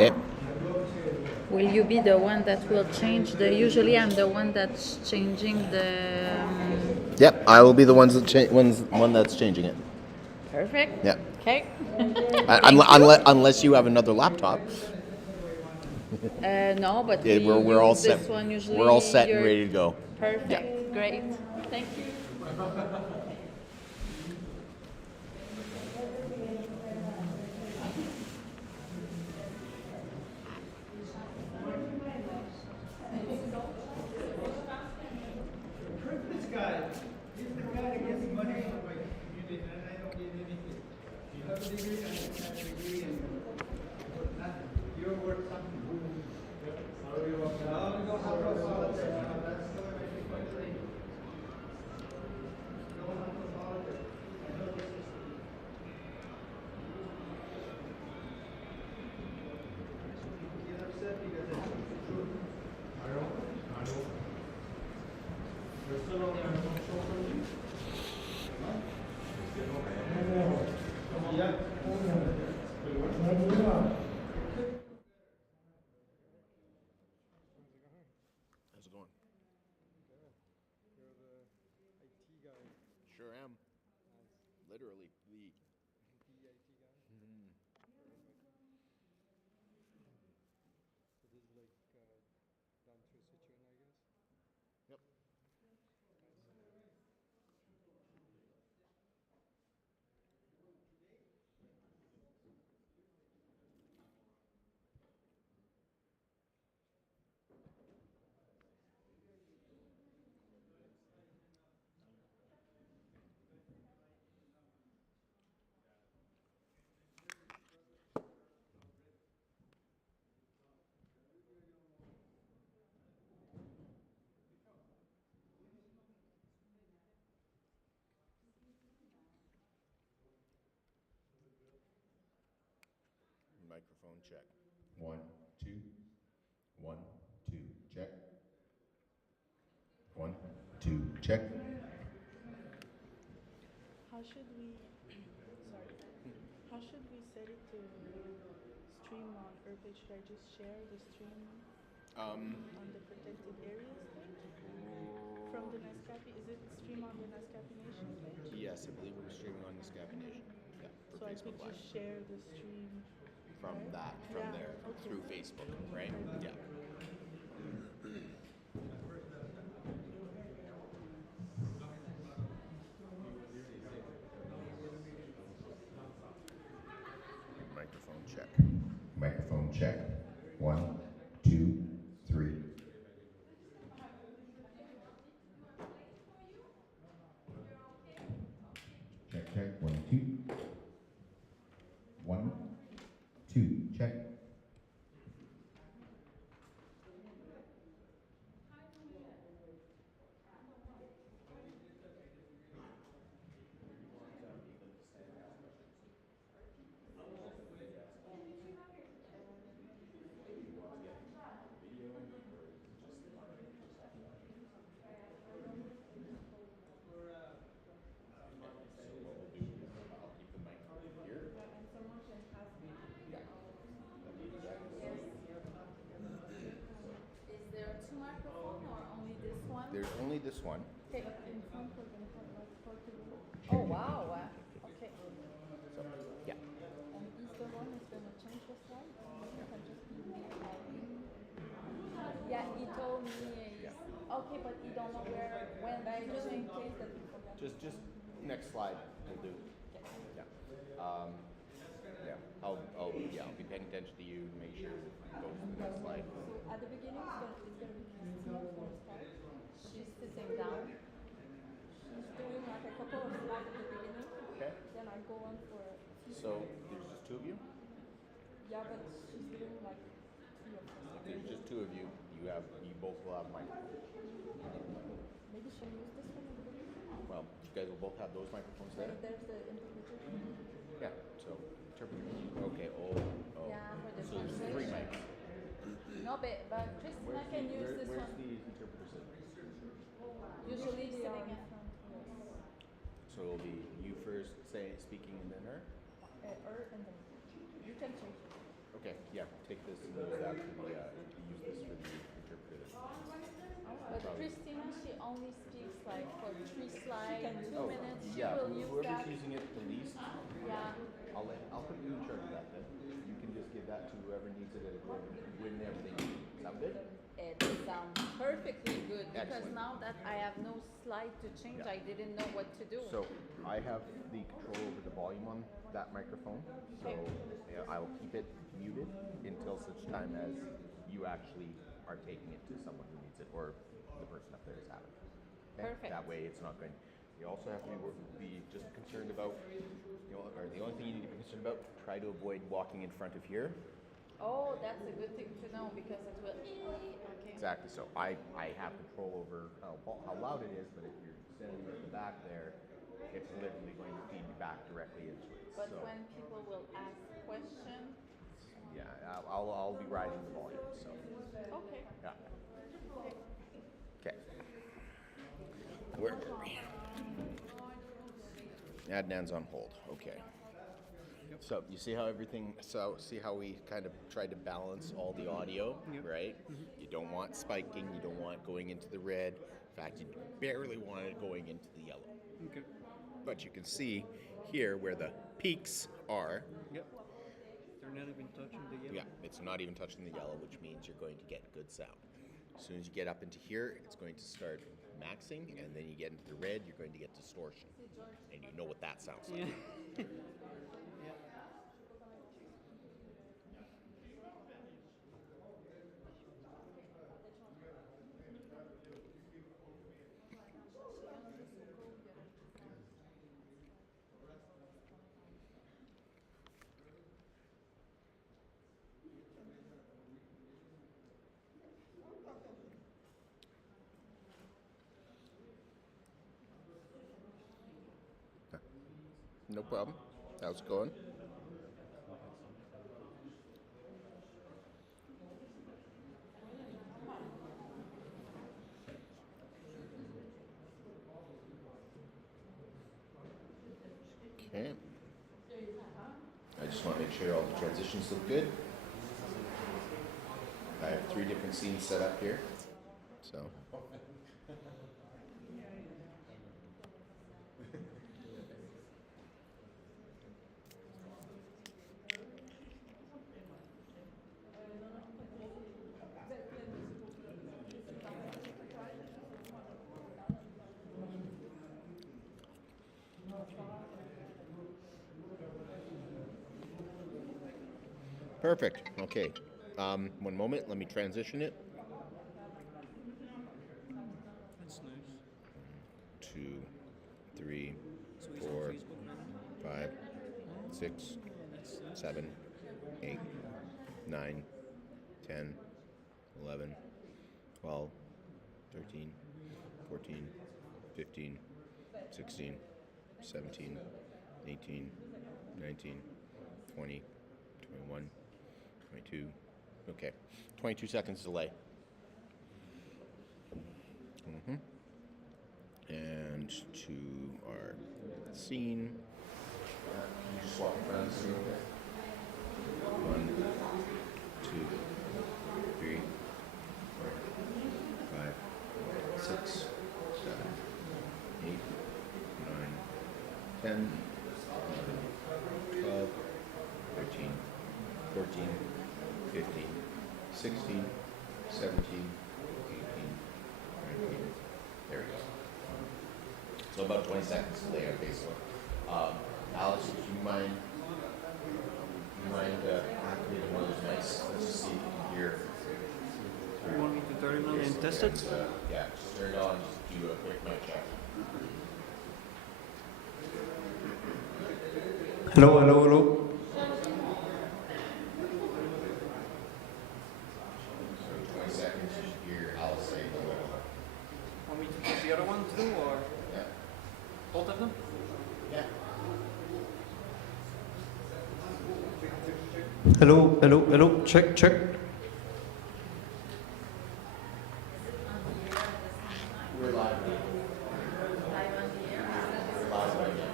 Okay. Will you be the one that will change the? Usually, I'm the one that's changing the. Yep, I will be the one that's changing it. Perfect. Yeah. Okay. Unless you have another laptop. No, but Yeah, we we're all use set. this one usually. We're all set and You're ready to go. perfect. Yeah. Great. Thank you. This guy, he's the guy that gets money from my community, and I don't get anything. You have a degree, I have a degree, and nothing. You're worth something. No, we don't have a politics. No, that's the way I make my dream. No one has a politics. I know this is. People get upset because it's the truth. I know. You're still on the show for me? Yeah. How's it going? You're the IT guy. Sure am. Literally the. The IT guy. So this is like done through Citrine, I guess. Yep. Microphone check. 1, 2. 1, 2. Check. 1, 2. Check. How should we, sorry, how should we set it to stream on our page? Should I just share the stream on the protected areas page? From the Nescafe, is it stream on the Nescafe Nation page? Yes, I believe we're streaming on Nescafe Nation. Yeah, for So I Facebook could Live. just share the stream From right? Yeah, there, okay. through Facebook, right? Yeah. Microphone check. Microphone check. 1, 2, 3. Check, check. 1, 2. 1, 2. Check. Is there two microphones or only this one? There's only this one. Okay. In front we're going to have like portable. Oh wow. Okay. So, yeah. And is the one is going to change the slide? Or it can just be Yeah, he told me. Yeah. Okay, but he don't know when. Just in case that he forgot. Just next slide will do. Yeah. Yeah. I'll be paying attention to you. Make sure it goes to the next slide. So at the beginning it's going to be Christina for a start. She's sitting down. She's doing like a couple of slides at the beginning. Okay. Then I go on for a few So there's just two of you. Yeah, but she's doing like three of them. If there's just two of you, you both will have microphones. Maybe she'll use this one at the beginning. Well, you guys will both have those microphones there. There's the interpreter. Yeah. So interpreter. Okay. Oh. Yeah, for the So there's three translation. mics. No, but Christina can use this Where's one. the interpreter sitting? Usually Usually sitting in at. front, yes. So it'll be you first speaking and then her? Her and then you can change it. Okay, yeah, take this and use that for the, use this for the interpreter. But Christina, she only speaks like for 3 slides, can do- 2 minutes. She Yeah, will use whoever's that. using it the least, Yeah. I'll put you in charge of that then. You can just give that to whoever needs it whenever they need it. Sound good? It sounds perfectly good because Excellent. now that I have no slide to change, Yeah. I didn't know what to do. So I have the control over the volume on that microphone. So Okay. yeah, I'll keep it muted until such time as you actually are taking it to someone who needs it or the person up there is having it. Okay? Perfect. That way it's not going. You also have to be just concerned about, or the only thing you need to be concerned about, try to avoid walking in front of here. Oh, that's a good thing to know because it will. Okay. Exactly. So I have control over how loud it is, but if you're standing at the back there, it's literally going to feed you back directly into it. But So when people will ask questions, yeah, I'll be rising the volume. So okay. yeah. Okay. Where are we? Adnan's on hold. Okay. So you see how see how we kind of tried to balance all the audio, right? You don't want spiking, you don't want going into the red. In fact, you barely want it going into the yellow. Okay. But you can see here where the peaks are. Yep. They're not even touching the yellow. Yeah, it's not even touching the yellow, which means you're going to get good sound. As soon as you get up into here, it's going to start maxing, and then you get into the red, you're going to get distortion. And you know what that sounds like. Yeah. No problem. How's it going? Okay. I just want to make sure all the transitions look good. I have 3 different scenes set up here. So. Perfect. Okay. One moment. Let me transition it. That's nice. 2, 3, So he's on 4, Facebook now? 5, 6, 7, 8, 9, 10, 11, 12, 13, 14, 15, 16, 17, 18, 19, 20, 21, 22. Okay, 22 seconds delay. And to our scene. You just walk in front of the scene. 1, 2, 3, 4, 5, 6, 7, 8, 9, 10, 11, 12, 13, 14, 15, 16, 17, 18, 19. There we go. So about 20 seconds delay. Okay, so Alex, would you mind activating one of those mics? Let's just see if you can hear. You want me to turn it on and test it? Yeah, just turn it on and just do a quick mic check. Hello, hello, hello. So 20 seconds, you should hear Alex say hello. Want me to press the other one too, or Yeah. both of them? Yeah. Hello, hello, hello. Check, check. We're live. Live on the air. We're live right now.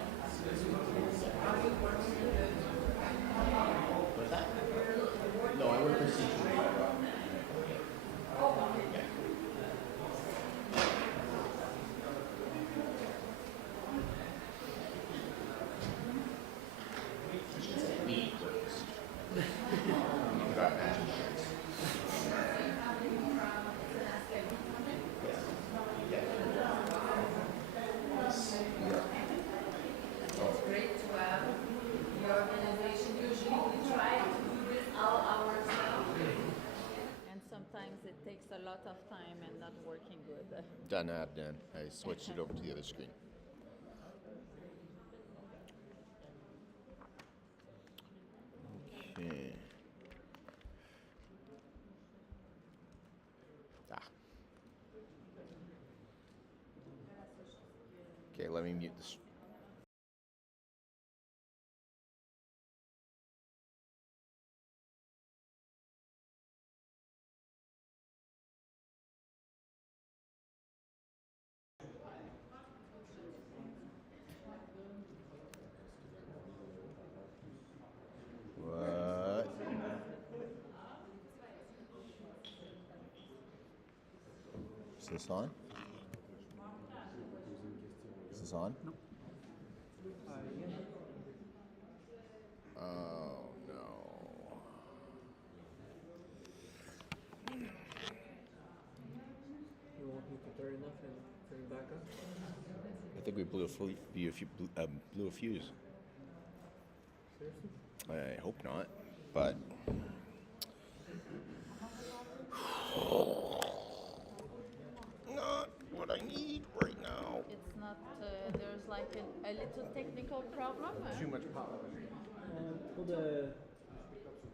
What's that? lot of time and not working good. Done that then. I switched it over to the other screen. Okay. Ah. Okay, let me mute this. What? Is this on? Is this on? Non. Yeah. Oh no. You want me to turn it off and turn it back on? I think we blew a fuse. Seriously? I hope not, but not what I need right now. It's not, there's like a little technical problem. Too much power. Pour de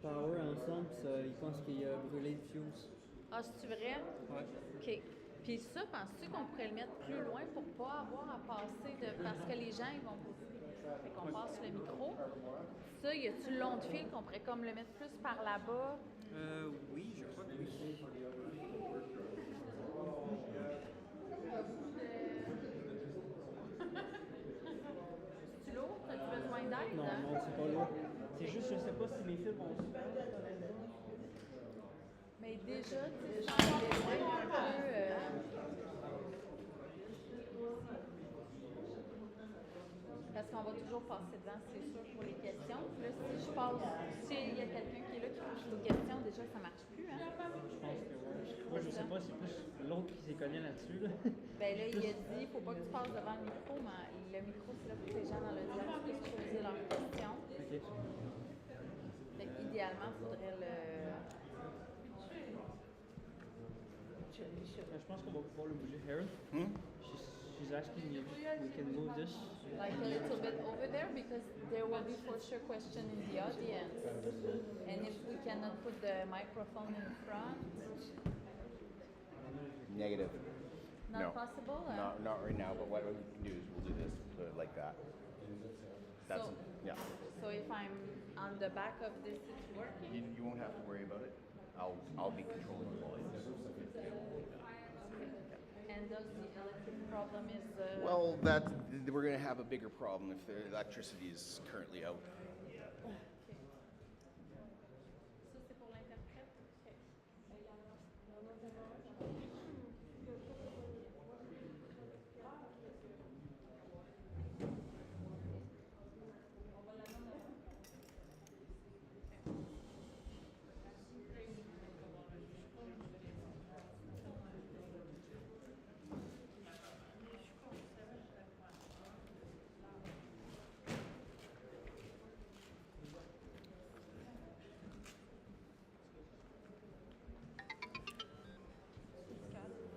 power ensemble, ça, il pense qu'il a brûlé le fuse. Ah, c'est vrai? Ouais. OK. Puis ça, penses-tu qu'on pourrait le mettre plus loin pour pas avoir à passer de... Parce que les gens, ils vont poser des questions, fait qu'on passe le micro. Ça, y a-tu le long de fil qu'on pourrait comme le mettre plus par là-bas? Oui, je crois que oui. C'est lourd? T'as-tu besoin d'aide? Non, non, c'est pas lourd. C'est juste, je sais pas si les fils vont se faire dans la maison. Mais déjà, tu sais, j'en éloigne un peu. Parce qu'on va toujours passer devant, c'est sûr, pour les questions. Puis là, si je passe, s'il y a quelqu'un qui est là qui pose des questions, déjà, ça marche plus, hein? Je pense que oui. Moi, je sais pas, c'est plus l'autre qui s'est cogné là-dessus. Là. Ben là, il a dit, il faut pas que tu passes devant le micro, mais le micro, c'est là pour que les gens dans l'audience puissent poser leurs questions. Ok. Fait qu'idéalement, il faudrait le... Je pense qu'on va pouvoir le bouger. Aaron? She's asking if we can move this. Like a little bit over there, because there will be for sure question in the audience. And if we cannot put the microphone in front, Negative. not No. possible? Not right now, but what we can do is we'll do this, put it like that. That's, So- yeah. So if I'm on the back of this, it's working? You won't have to worry about it. I'll be controlling the volume. And does the electric problem is... Well, we're going to have a bigger problem if the electricity is currently out. Ok. Ça, c'est pour l'interprète? Ok.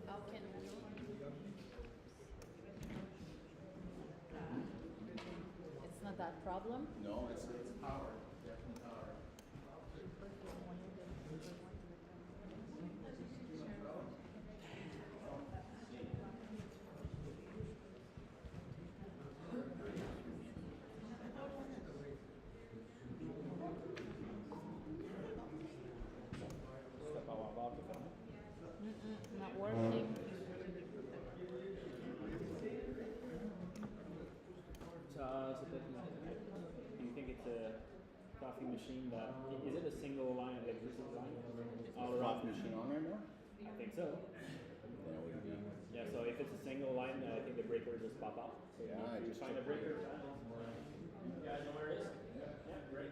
How can we... It's not that problem? No, it's power. Definitely power. Not working. So do you think it's a coffee machine that is it a single line electricity line all around? Coffee machine on right now? I think so. That would be. Yeah. So if it's a single line, I think the breaker will just pop out. So Yeah, I you just find a took breaker. You guys know where it is? Yeah. Great.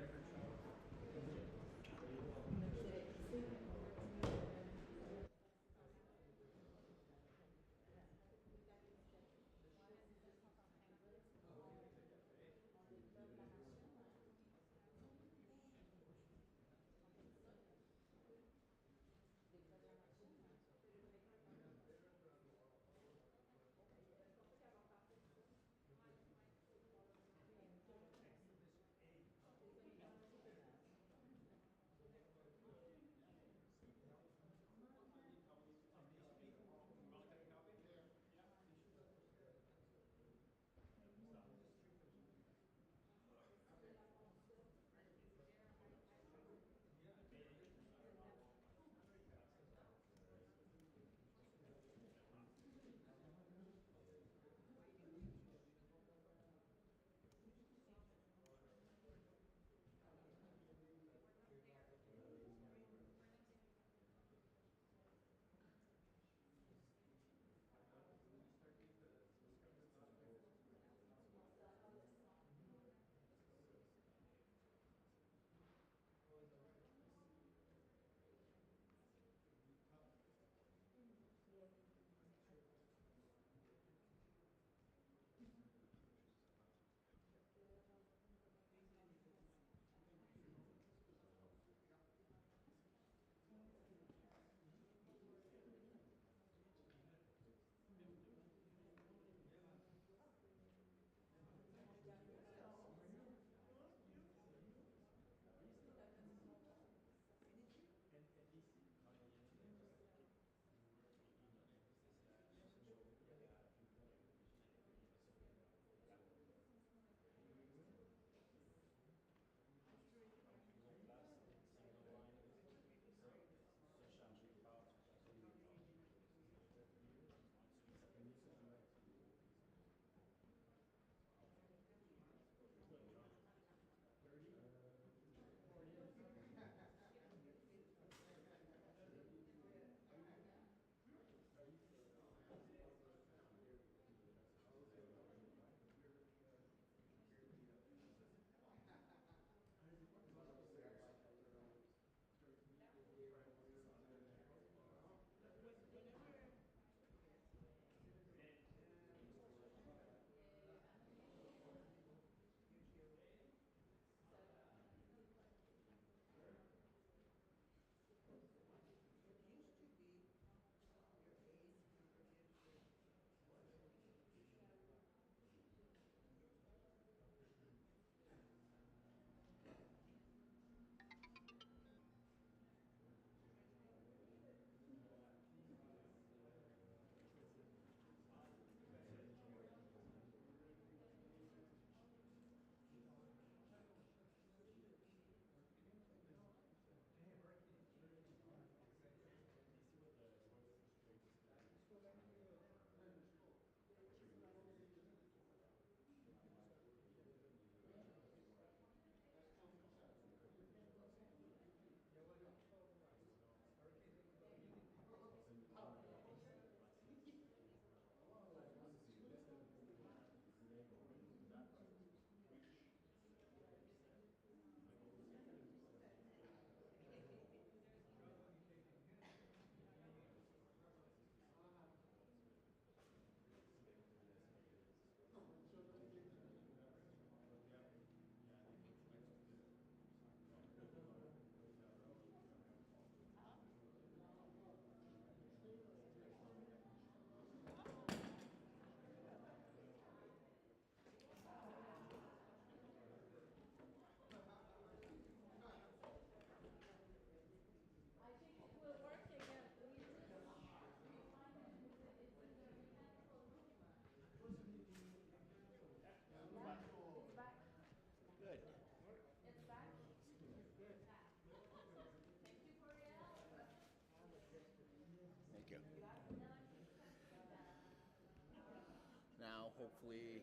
Now, hopefully,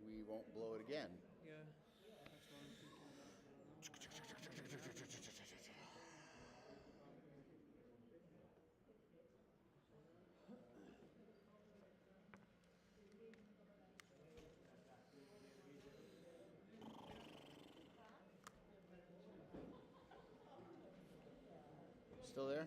we won't blow it again. Yeah, that's what I'm thinking about right now. Still there?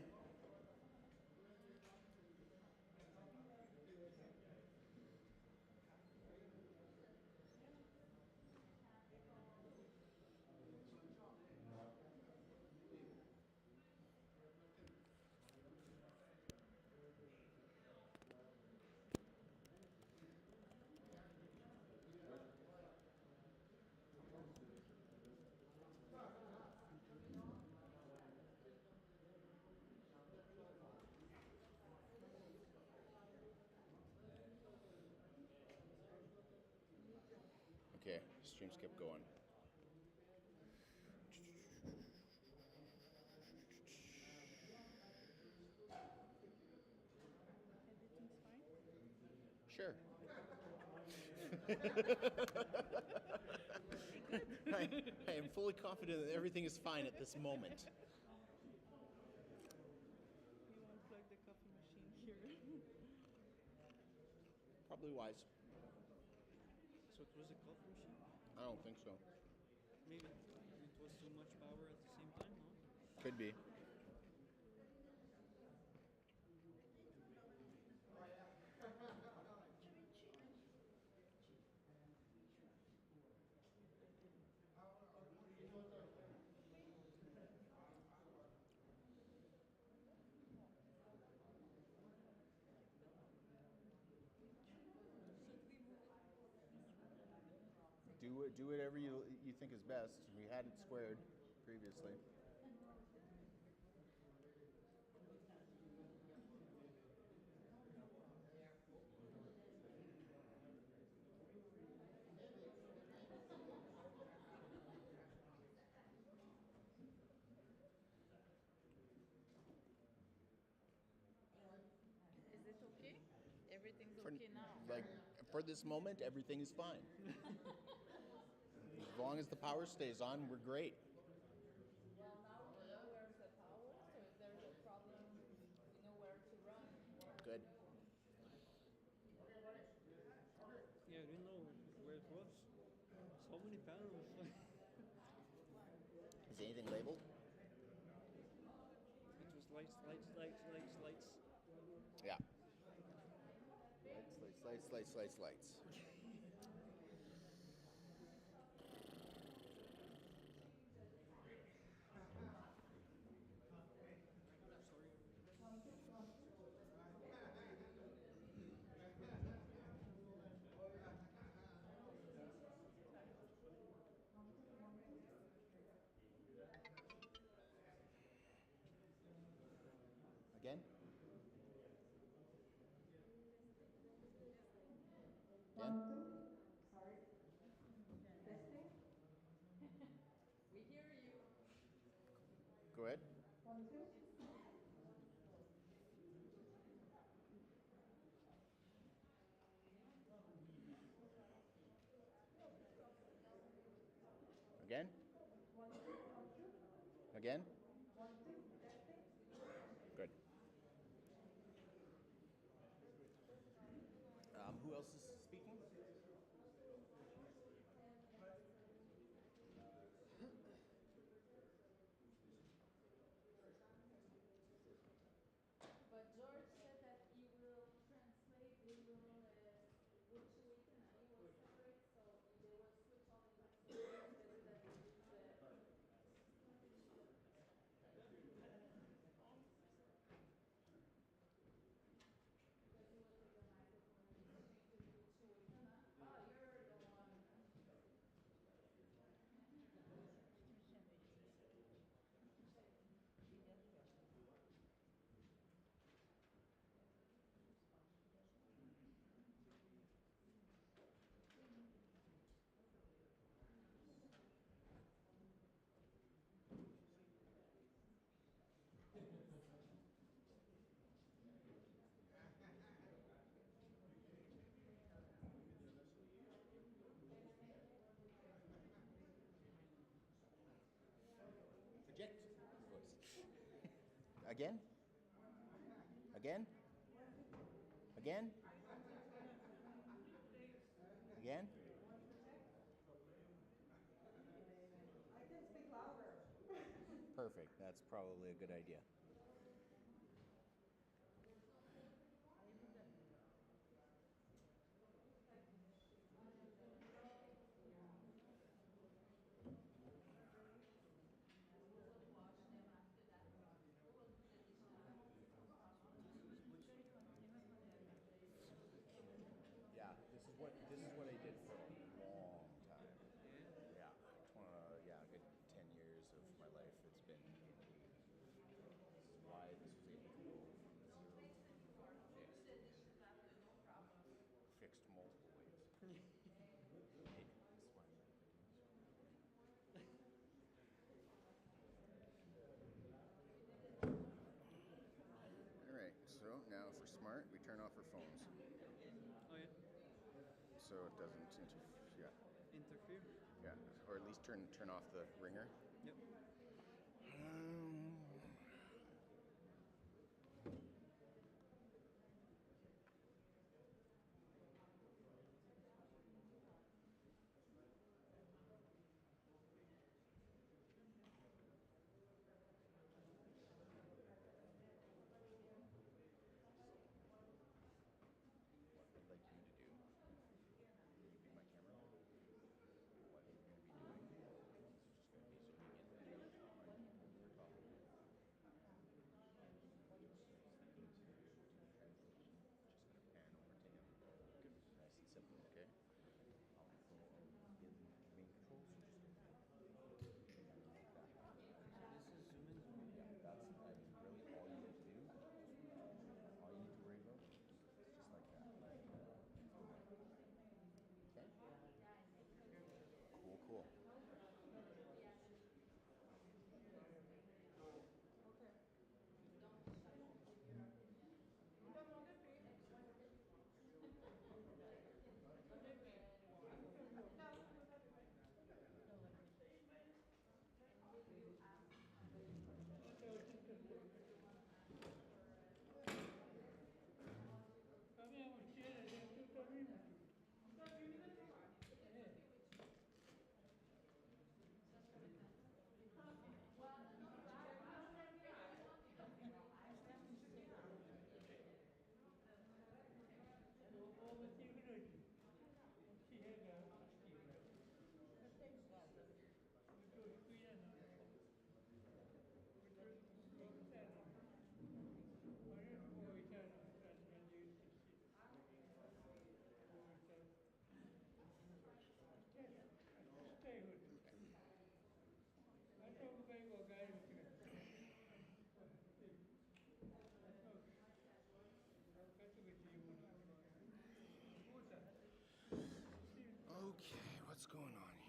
Okay, streams kept going. Everything's fine? Sure. I am fully confident that everything is fine at this moment. You unplug the coffee machine here. Probably wise. So it was a coffee machine? I don't think so. Maybe it was too much power at the same time, no? Could be. Do whatever you think is best. We had it squared previously. Is it okay? Everything's For, okay now. like, for this moment, everything is fine. As long as the power stays on, we're great. Well, now we know where's the power, so if there's a problem, we know where to run. Good. Yeah, I didn't know where it was. So many panels. Is anything labeled? It was lights, lights, lights, lights, lights. Yeah. Lights. Again? Again? We hear you. Go ahead. Again? Again? Good. Who else is speaking? But George said that he will translate, we will, which week and he will separate, so they will switch all the time. So it's better that they use the. Because he will take the microphone and change it to Again? Again? Again? Again? Perfect. That's probably a good idea. Yeah, this is what I did for a long time. Yeah, yeah, a good 10 years of my life. It's been. This is why this was able to go from 0 to fixed multiple ways. Hey, this is why I like videos. All right, so now for smart, we turn off our phones. Oh yeah. So it doesn't interfere. Interfere? Yeah, or at least turn off the ringer. Yep. What I'd like you to do, will you be my cameraman? What you're going to be doing is just going to be zooming in on your top. Translation. Just going to pan over to him. Good. Nice and simple, okay? I'll control all the main controls. So just make that happen. This is zoom in, zoom Yeah, that's really all you need to do. All you need to worry about is just like that. Okay? Cool, cool. Okay, what's going on here?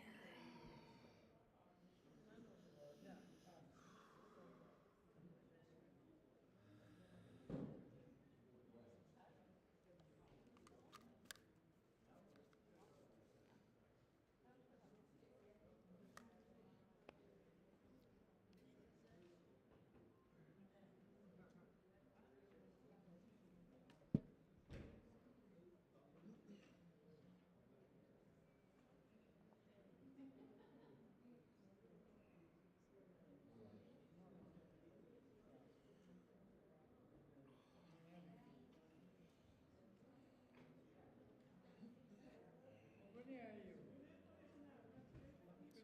So,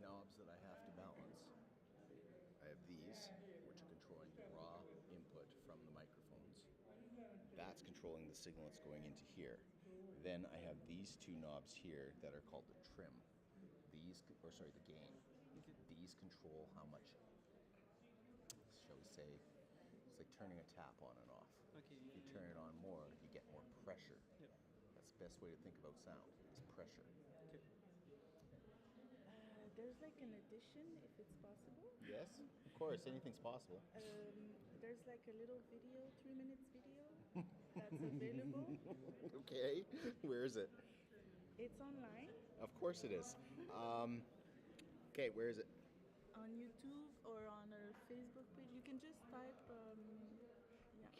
knobs that I have to balance. I have these, which are controlling the raw input from the microphones. That's controlling the signal that's going into here. Then I have these two knobs here that are called the trim. The gain. These control how much, shall we say, it's like turning a tap on and off. Okay. If you turn it on more, you get more pressure. Yep. That's the best way to think about sound, is pressure. Okay. There's like an addition, if it's possible. Yes, of course, anything's possible. There's like a little video, 3 minutes video, that's available. Okay, where is it? It's online. Of course it is. Okay, where is it? on YouTube or on our Facebook page. You can just type. Yeah.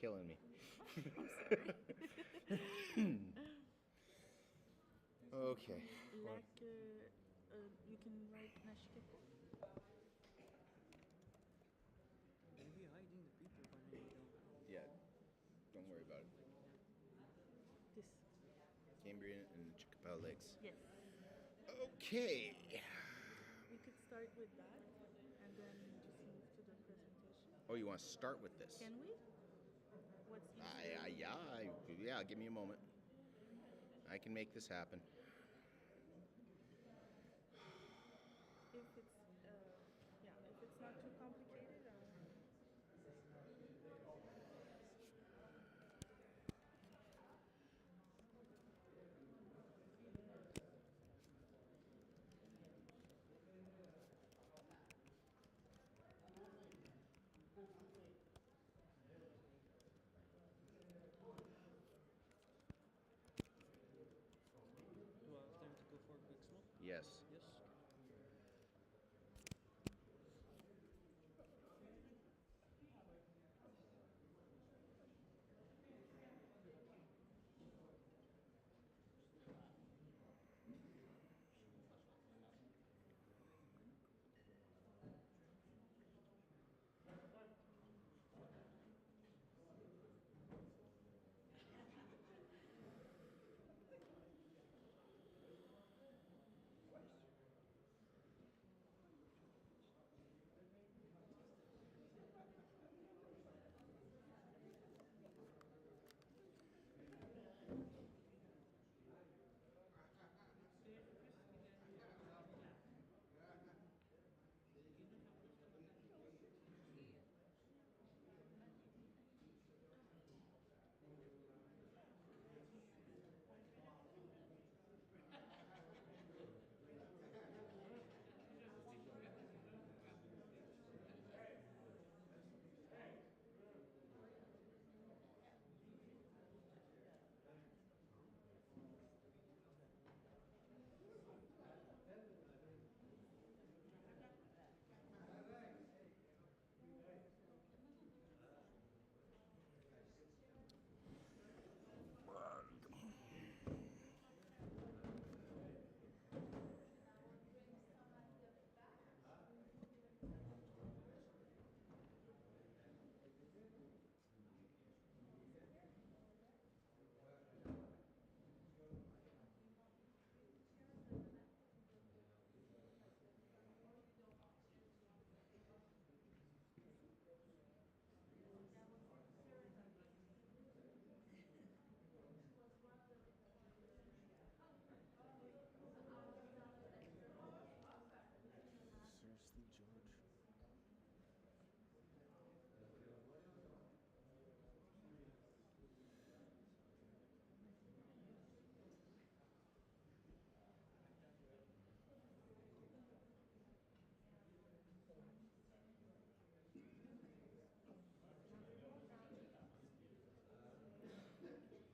Killing me. I'm sorry. Okay. Like, you can write Nashikepo. Maybe hiding the people by name we don't know. Yeah. Don't worry about it. This. Cambrian and Chickapow Lakes. Yes. Okay. We could start with that and then just move to the presentation. Oh, you want to start with this? Can we? What's easier? Yeah. Give me a moment. I can make this happen. If it's if it's not too complicated. Do I have time to go for a quick smoke? Yes. Yes. Seriously, George?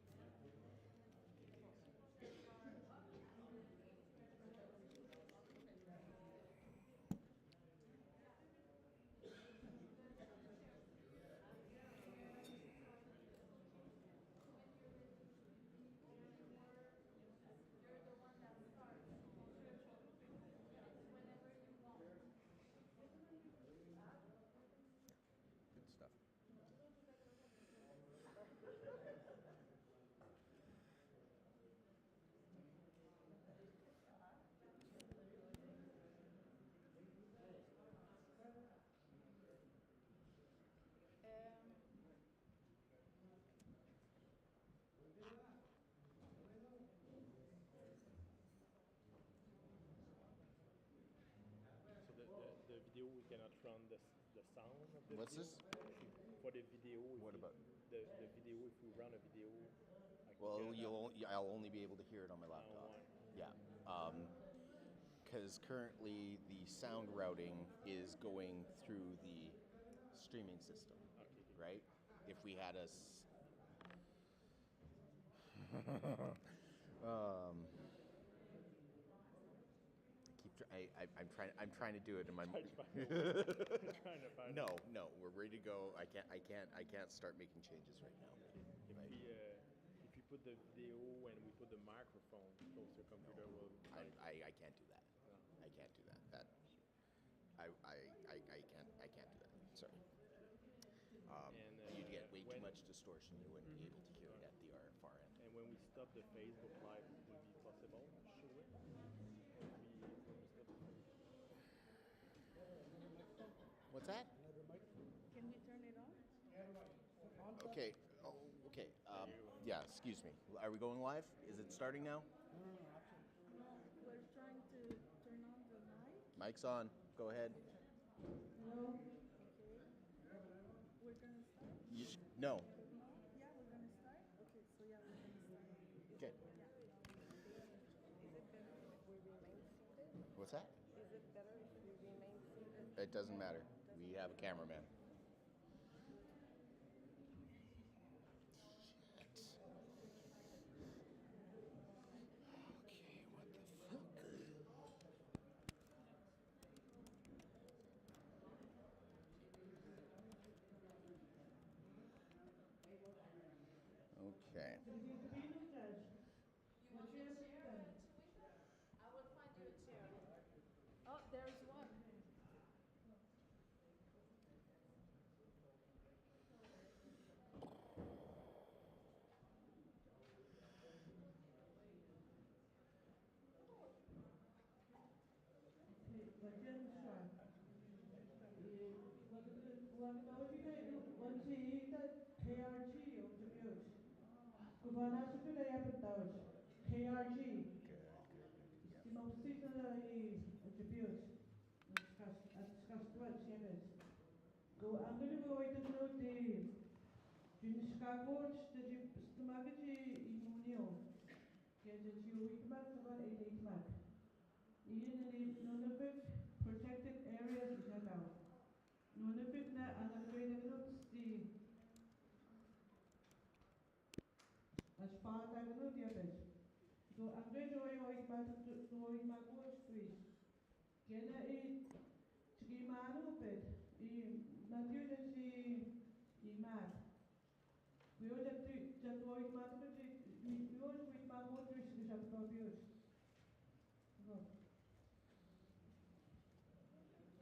Good stuff. So the video, we cannot run the sound of the What's video? this? For the video, What about? the video, if we run a video, like we Well, cannot I'll only be able to hear it on my laptop. one. Yeah. Because currently the sound routing is going through the streaming system, Okay. right? If we had a I'm trying to do it in my. Trying to find No, we're ready to go. I can't start making changes right now. Right? if you put the video and we put the microphone close to your computer, will I can't do that. I can't do that. I can't do that. Sorry. You'd get way too much distortion. You wouldn't be able to hear it at the far end. And when we stop the Facebook Live, would it be possible to show it? When we stop the What's that? Can we turn it on? Okay. Oh, okay. Yeah. Excuse me. Are we going live? Is it starting now? No, we're trying to turn on the mic. Mic's on. Go ahead. Hello? Okay. We're gonna start? No. Yeah, we're gonna start? Okay, so yeah, we're gonna start. Okay. Is it better if we remain seated? What's that? Is it better if we remain seated? It doesn't matter. We have a cameraman. Okay, what the fuck? Okay. I will find you a chair. Oh, there's one. KRG. Die opzichte i attributes. Discuss chambers. Go angry go ito no de Chicago the stomachity immunio. Get it you with mat about 8 mat. In the Nunavik protected areas is about. Nunavik na anagwede notes the as far as I know the others. So I'm going to oin magos please. Kena tski manu pet. Natiu si mat. We all have to oin mat pet. We all with magos please is up to abuse. Go. Should I switch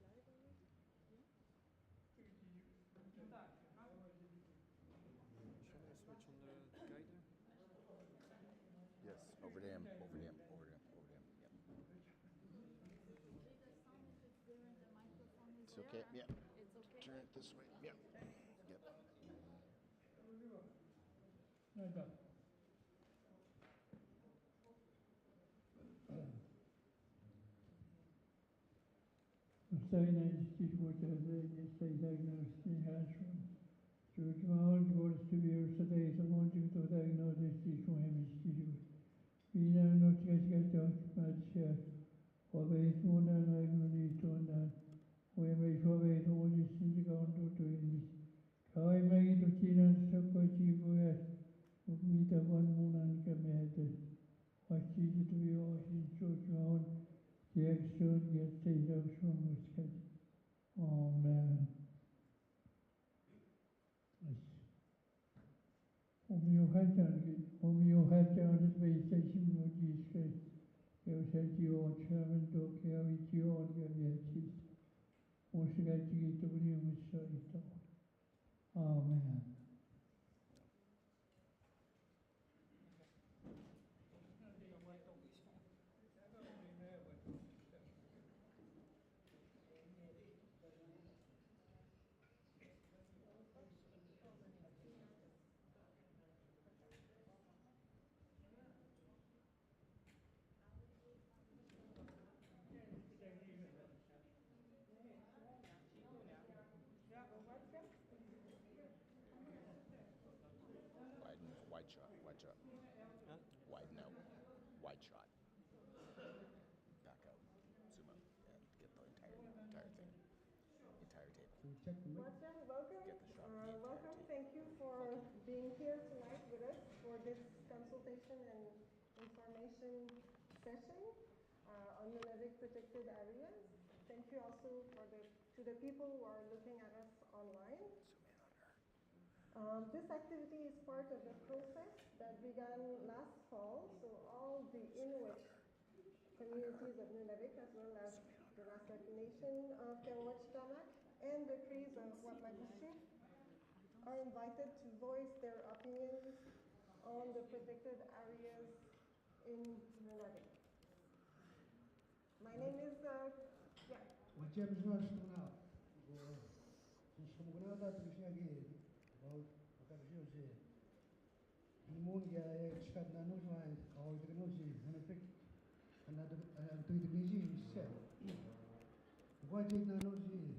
on the guide there? Yes, over to him. Yep. Okay, the sound if it's there and the microphone is It's there. okay. Yeah. It's okay. Turn it this way. Yep. Yep. Right up. Sayın Steve diagnosed Ashram. George Mahon goes to be today, so want you to diagnose this from him institute. We now not get much of a phone and I need to know. We may show a whole distance ago to English. How I made to see and stuck what you were. Meet a one moon and come ahead. What is it to be all in George Mahon? The extra gets taken out from Wisconsin. Oh man. Om you had down at the station would you say, you said you chairman don't care with you on your yet. Once you get to get the new Mr. Oh man. Wide shot. Huh? Widen out. Wide shot. Back out. Zoom out. And get the entire thing. Entire table. Welcome, welcome. Get the shot of the entire Welcome. table. Thank you for being here information session on Nunavik protected areas. Thank you also to the people who are looking at us online. This activity is part of a process that began last fall, so all the Inuit communities of Nunavik, as well as the Naskak Nation of Kawachidamak and the Crees of Wapmagishu, are invited to voice their opinions on the protected areas in Nunavik. My name is, yeah. James Rushton now. Since that about Imungia expat nanu jwa au teknologi Nunavik another teknologi set. Wajib nanu ji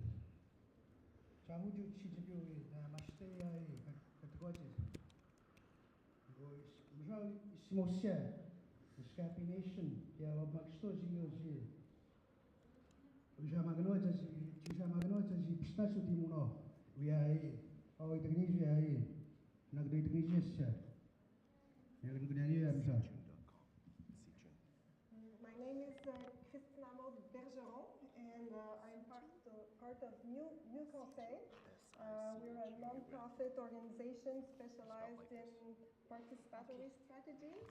Chahuju chijibyo na mashte ai kategoji. Mjau simosia scapination ya wabaksto ji Ujamagnoja ji pistacho di muno wiai au teknologi ai nagdo teknologi set. My name is Christina Maud Bergeron, and I'm part of New Conseil. We're a non-profit organization specialized in participatory strategies,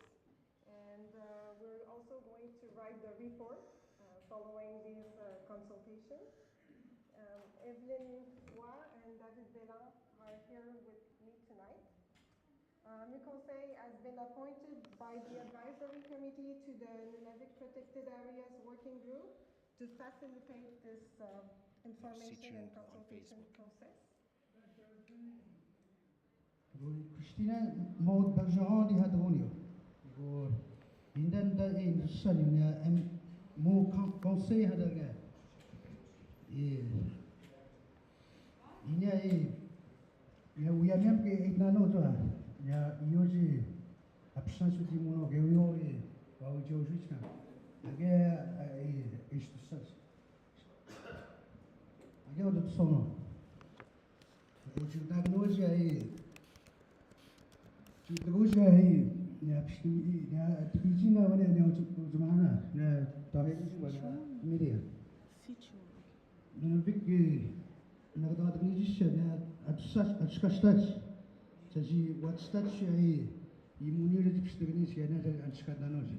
and we're also going to write the report following these consultations. Evelyn Roy and David Belin are here with me tonight. New Conseil has been appointed by the advisory committee to the Nunavik Protected Areas Working Group to facilitate this information and consultation process. Christina Maud Bergeron di Hadronio. Indan da in salunya mo conseil hadaga. Inya ya uya mem ke ignano to ya yoji absence di mono ke yoji wa jojuchna. Age isto sas. Age o sono. Oji diagnose ai diagnose ai ya psi ya tibijina wala ya jumana na tabeji wala media. Nunavik nagda diagnose ya atskastats saji what stats ai immunity diagnose ya na atskadanoji.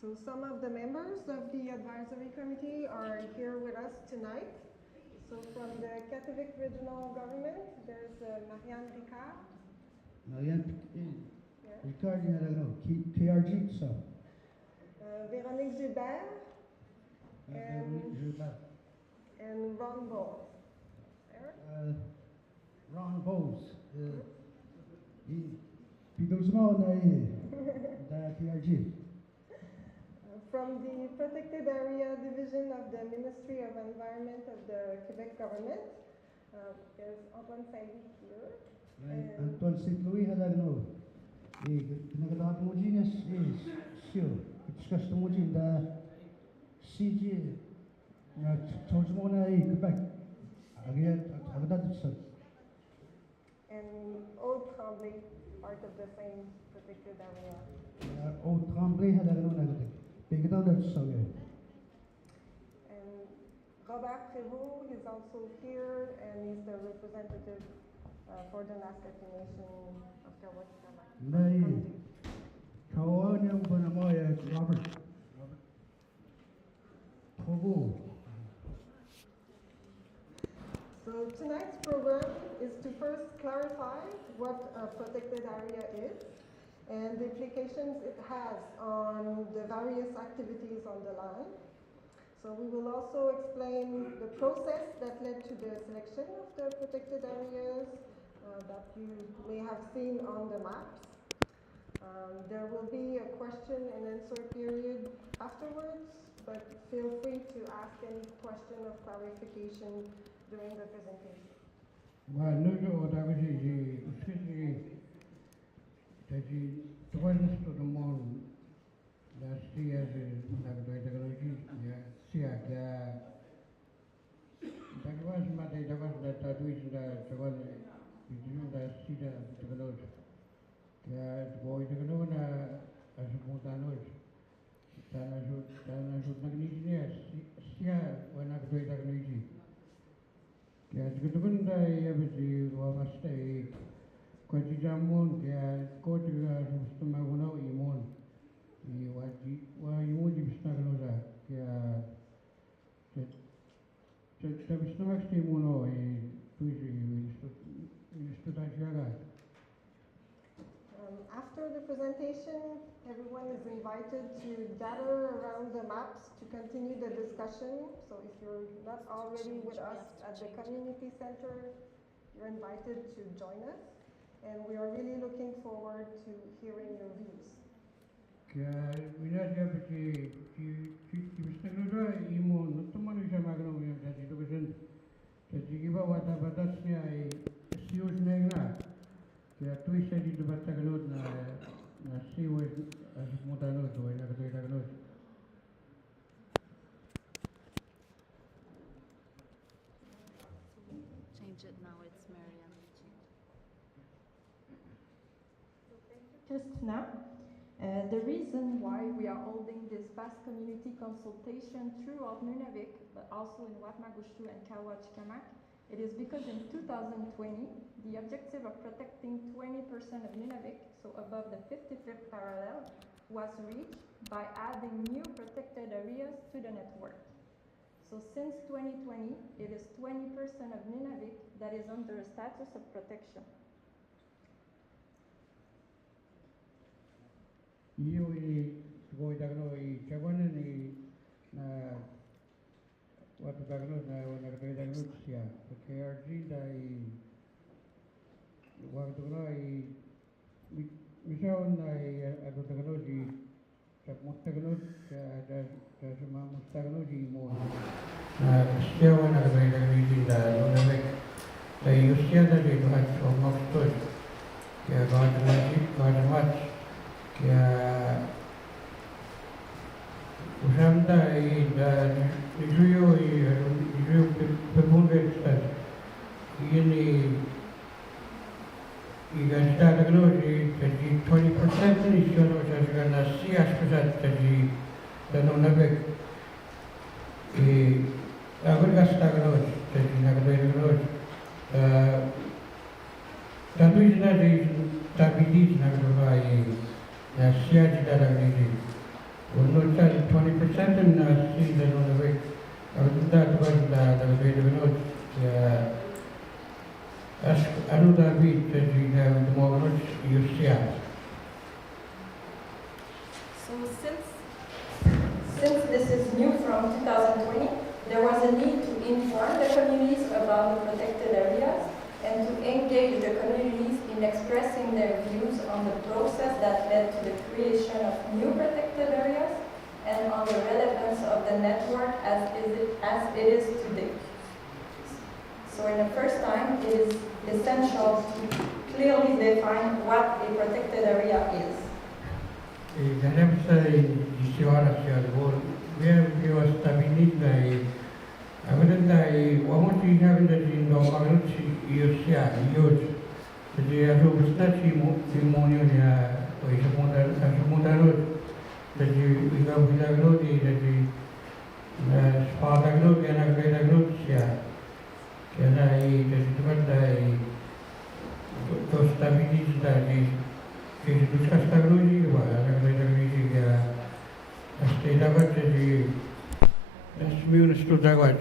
So some of the members of the advisory committee are here with us tonight. So from the Kativik Regional Government, there's Marianne Ricard. Marianne Ricard, KRG, so. Véronique Gilbert. And Ron Bowles. Ron Bowles. He does not know the KRG. From the Protected Area Division of the Ministry of Environment of the Quebec Government, there's Antoine Saint-Louis here. Antoine Saint-Louis had I know. Nagadaat mo dyan is sure. Discuss mo dyan the CG na charge mo na Quebec. Again, agadat sa. And Old Tremblay, part of the same protected area. Old Tremblay had I know nagadat. And Robert Prévost is also here, and he's the representative for the Naskak Nation of Kawachidamak. Robert Prévost. So tonight's program is to first clarify what a protected area is and the implications it has on the various activities on the land. So we will also explain the process that led to the selection of the protected areas that you may have seen on the maps. There will be a question and answer period afterwards, but feel free to ask any question of clarification during the presentation. Well, no, what I was especially that the one to the moon last year technology that was my that was that which the one the technology boy the as mutanos. Tanasud nagnijia sia wana kutoi tagniji. Kaya sikutukunda yabisi wamasta kwa jamon kaya koti ga sustuma guna imon. Wa imon jibisna ganoza kaya tabisna sti imuno tuisi istutajaga. After the presentation, everyone is invited to gather around the maps to continue the discussion. So if you're not already with us at the community center, you're invited to join us. And we are really looking forward to hearing your views. Kaya minasya pati bisa nuna imo nutuman siya magno yung sa situation sa sigiba wata batas niya ay siyos na nga. Kaya tuwi siya dito bata ganod na siwas as mutanod o ay nakatuwi na ganod. Change it now, it's Marianne. Christina, the reason why we are holding this vast community consultation throughout Nunavik, but also in Watmagushtu and Kawachkamak, it is because in 2020, the objective of protecting 20% of Nunavik, so above the 55th parallel, was reached by adding new protected areas to the network. So since 2020, it is 20% of Nunavik that is under a status of protection. Iyo tukoy dagno chabanan na watu dagno na nakatuwi dagno siya. KRG dai waktu dagno misaon na ako dagno di sapmut dagno ada sama mustagno di mo. Na siya wana nakatuwi dagno di da Nunavik. Dai usia dari buat omok tuh. Ya kawan mat. Kaya usamda isuyo pemungkit ini igasta dagno jadi 20% ni syono sa na sias pesat jadi Nunavik agur gasta dagno jadi nakadoi dagno tanto ina di tabidit nakadoi na siya di dalam ini. Untuk 20% na si dan Nunavik, kalau kita tuan dah lebih menurut ya anu tapi jadi dah mau menurut Yusia. So since this is new from 2020, there was a need to inform the communities about the protected areas and to engage the communities in expressing their views on the process that led to the creation of new protected areas and on the relevance of the network as it is today. So in the first time, it is essential to clearly define what a protected area is. Dalam saya disuara siapa, dia stabilit dari, akan dari, orang sih nak dari orang sih Yusia, jadi aku bersama simonyo dia, semudah jadi kita bilang lagi jadi sepadan lagi anak kita lagi siapa, kerana jadi tempat dari stabilitas dari discuss technology ke anak kita lagi dia, pasti dapat jadi semua student dapat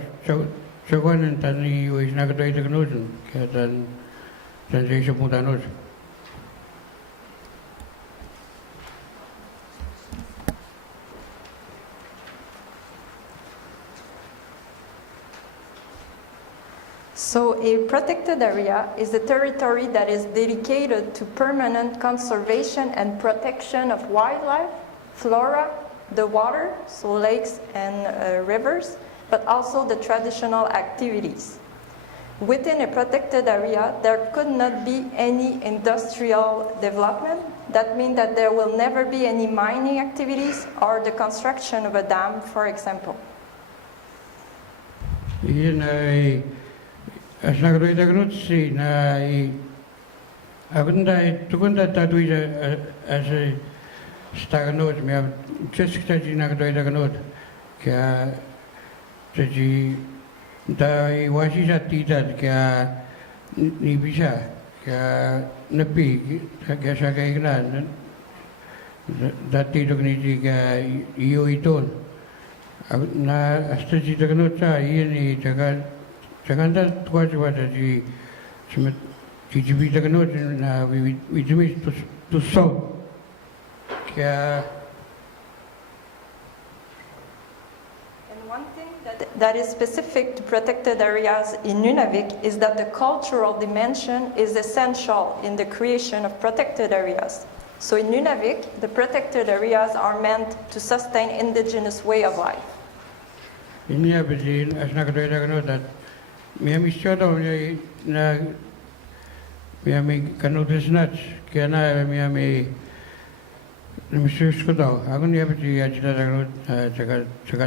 cakupan tani wisna kita teknologi dan transition mudanos. So a protected area is a territory that is dedicated to permanent conservation and protection of wildlife, flora, the water, so lakes and rivers, but also the traditional activities. Within a protected area, there could not be any industrial development. That means that there will never be any mining activities or the construction of a dam, for example. As nagdagdag si na agunda tukunda tatuja as stagnot me just taji nagdoidagnot kya taji dai washi satita kya ni bisa kya napi kya sakaigna dati dogniji kya iyo iton na astaji dagnot sa ini jaganda tuwa taji jijibi dagnot na wijimi to so kya. And one thing that is specific to protected areas in Nunavik is that the cultural dimension is essential in the creation of protected areas. So in Nunavik, the protected areas are meant to sustain indigenous way of life. In Nunavik, as nakatoy that Miami Shoto na Miami kanutis nuts kaya na Miami Mrs. Kudo, ako niya ba si Ajita Taganut,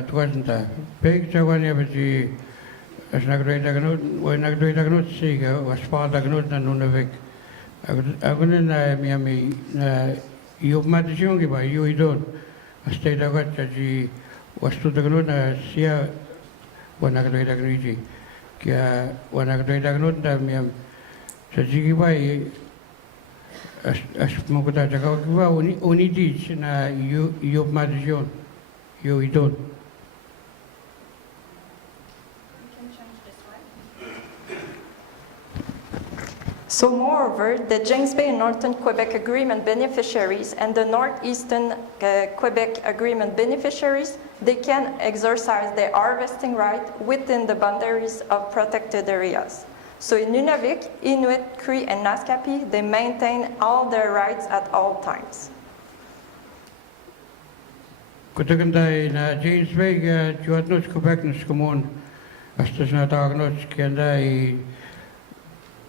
Tuwasanta. Peg sa niya ba si as nagdoy Taganut, o nagdoy Taganut siga, was pa Taganut na Nunavik. Ako na Miami na iyo matisyon kiba, iyo idon. As tayo dagat sa si was to Taganut na siya, o nagdoy Taganut. Kaya o nagdoy Taganut na Miami sa si kiba as mokuta jaga kiba unidich na iyo matisyon, iyo idon. So moreover, the James Bay and Northern Quebec Agreement beneficiaries and the Northeastern Quebec Agreement beneficiaries, they can exercise their harvesting right within the boundaries of protected areas. So in Nunavik, Inuit, Cree, and Naskapi, they maintain all their rights at all times. Kutaganda na James Bay juatnos Quebec nos komon astas na tagnos kenda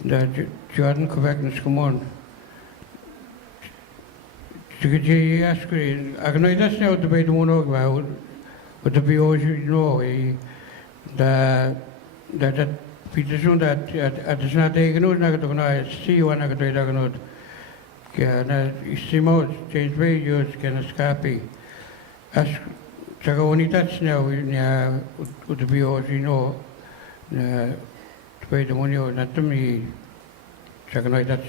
da juatn Quebec nos komon. Sige askri agnoidas na o debate mono ba o debi hoje no da Peterson dat is na tegenoot na to na see one na to tegenoot kaya na isimo James Bay jus kena skapi as saka unitats na utubi hoje no na tpei demonio na tumi saka noitats.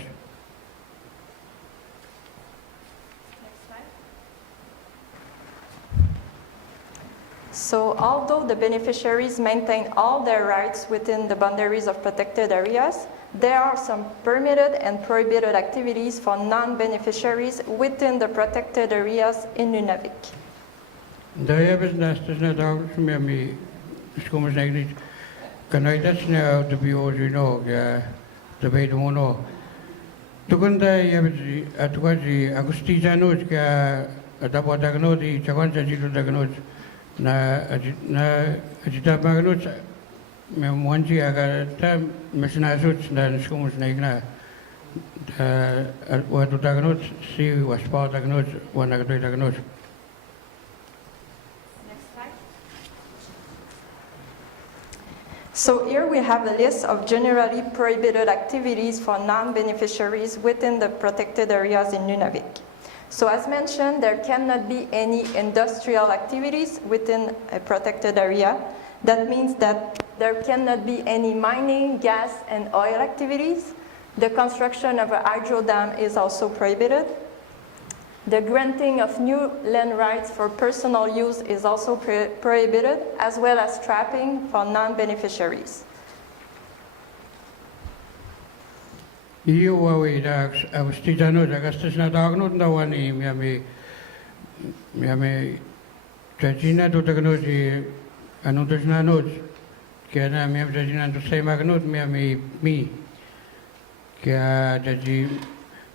So although the beneficiaries maintain all their rights within the boundaries of protected areas, there are some permitted and prohibited activities for non-beneficiaries within the protected areas in Nunavik. Daar nastas na dags med mig skomas negligt. Kan jag det snä de biologi no ja de bedo mono. Tukunda yabi atwaji agustija no ka adabo dagno di chawanja jilu dagno na ajita magno me monji aga ta mesna sut na skomas negna wa do dagno si waspa dagno wa nagdo dagno. So here we have a list of generally prohibited activities for non-beneficiaries within the protected areas in Nunavik. So as mentioned, there cannot be any industrial activities within a protected area. That means that there cannot be any mining, gas, and oil activities. The construction of a hydro dam is also prohibited. The granting of new land rights for personal use is also prohibited, as well as trapping for non-beneficiaries. Iyo wawi da avstitano da gastas na dagnot na wani miami chachina do technology anutos na not kaya na miami chachina do say magnot miami mi kaya chachi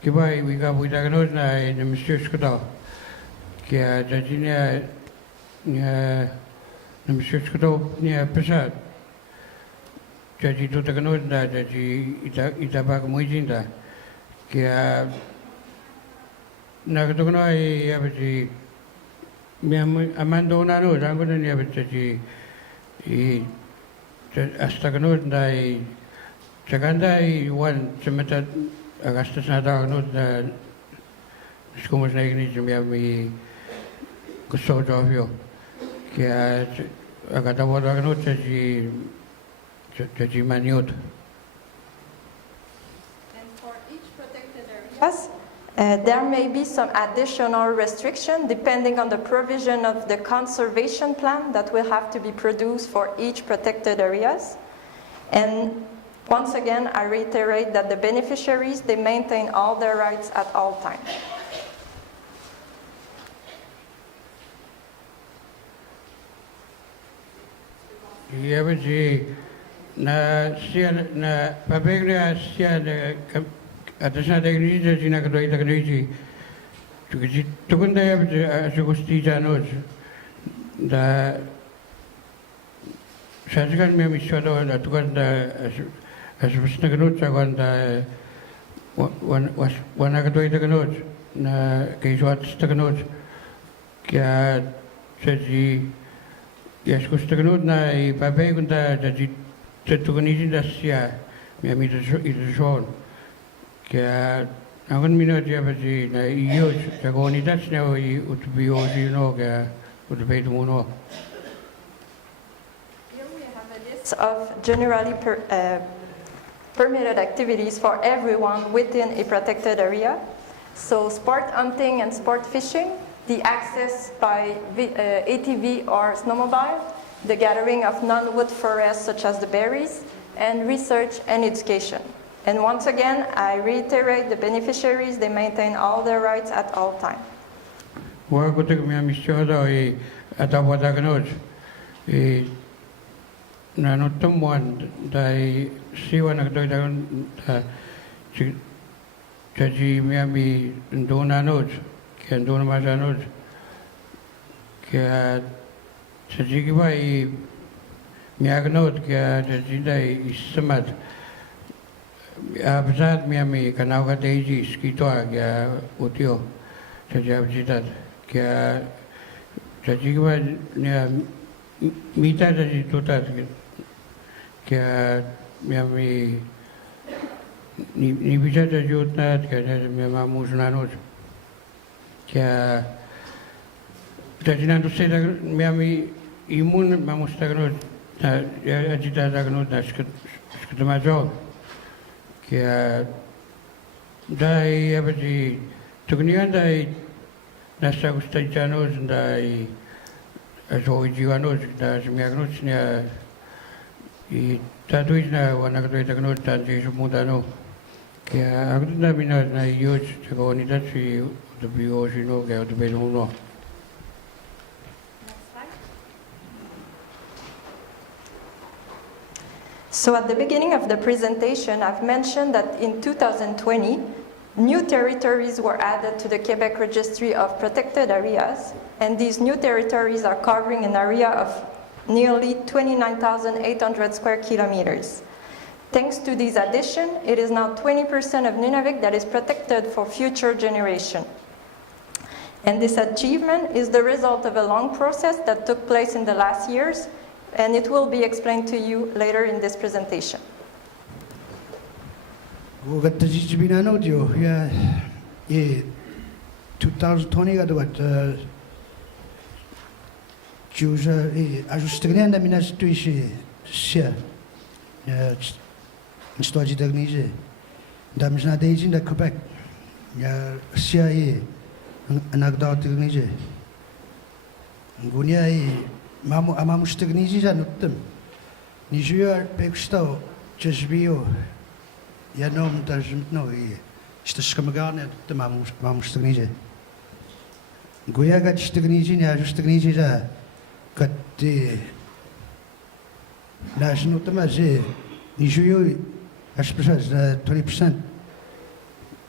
kiba wiga buitagnot na Mr. Skuta kaya chachina na Mr. Skuta niya pesat Jadi tu terkenal dah jadi ita bag muizin dah. Kaya nak terkenal ya beri aman dona no, jangan ni ya beri astaganut dah seganda wan semata agastas nada no dah como na igreja me gostou de ouvir que a cada hora da noite de maniota. And for each protected area, there may be some additional restriction depending on the provision of the conservation plan that will have to be produced for each protected areas. And once again, I reiterate that the beneficiaries, they maintain all their rights at all times. E avete na papel sia adesso da igreja sia na católica igreja porque tudo é a justiça nós da sabe minha missão da tudo da a justiça que nós agora wana católica nós na que isso é nós que a seja Yes, kustaganod na ipapay ko da tuganisin da siya may amito ilusyon. Kaya ang minot siya pa si na iyos sa komunitas na utubiyo sino kaya utubay tumuno. Here we have a list of generally permitted activities for everyone within a protected area. So sport hunting and sport fishing, the access by ATV or snowmobile, the gathering of non-wood forests such as the berries, and research and education. And once again, I reiterate the beneficiaries, they maintain all their rights at all times. Wa ko tek mi amisyo da atawada kanod na notamwan dai siwa na doi da ji mi ami ndona nod que andou mais à noite, que a Sajiki vai me agnot que a Jajida e Samad, apesar de minha canal que tem escrito que a o tio Sajabjida, que a Sajiki vai mitad de total que a minha ni bisa de jutna que a minha mamus na noite. Que Tajinando seda miami imun mamustagno agita dagno skutamajo que dai abadi tugnian dai nasa gustajanos dai azoijianos da miagnos nia e taduina wanagdo dagno tanji sumudano que agunda mina na yoj chagonidati the Biogino get the Benuno. So at the beginning of the presentation, I've mentioned that in 2020, new territories were added to the Quebec Registry of Protected Areas, and these new territories are covering an area of nearly 29,800 square kilometers. Thanks to these additions, it is now 20% of Nunavik that is protected for future generations. And this achievement is the result of a long process that took place in the last years, and it will be explained to you later in this presentation. Got the Jibina audio, yeah, 2020 got what choose ajustando a minha situação, se estou a dizer, damos na desde da Quebec, se aí anagdautig nije. Gunia amamos technici já nutem. Nijuar pekstau chesbio. Ya nom tajmno isto skamagane amamos technici. Guia gat technici ne ajust technici já kat nas nutem je nijuar as pessoas 20%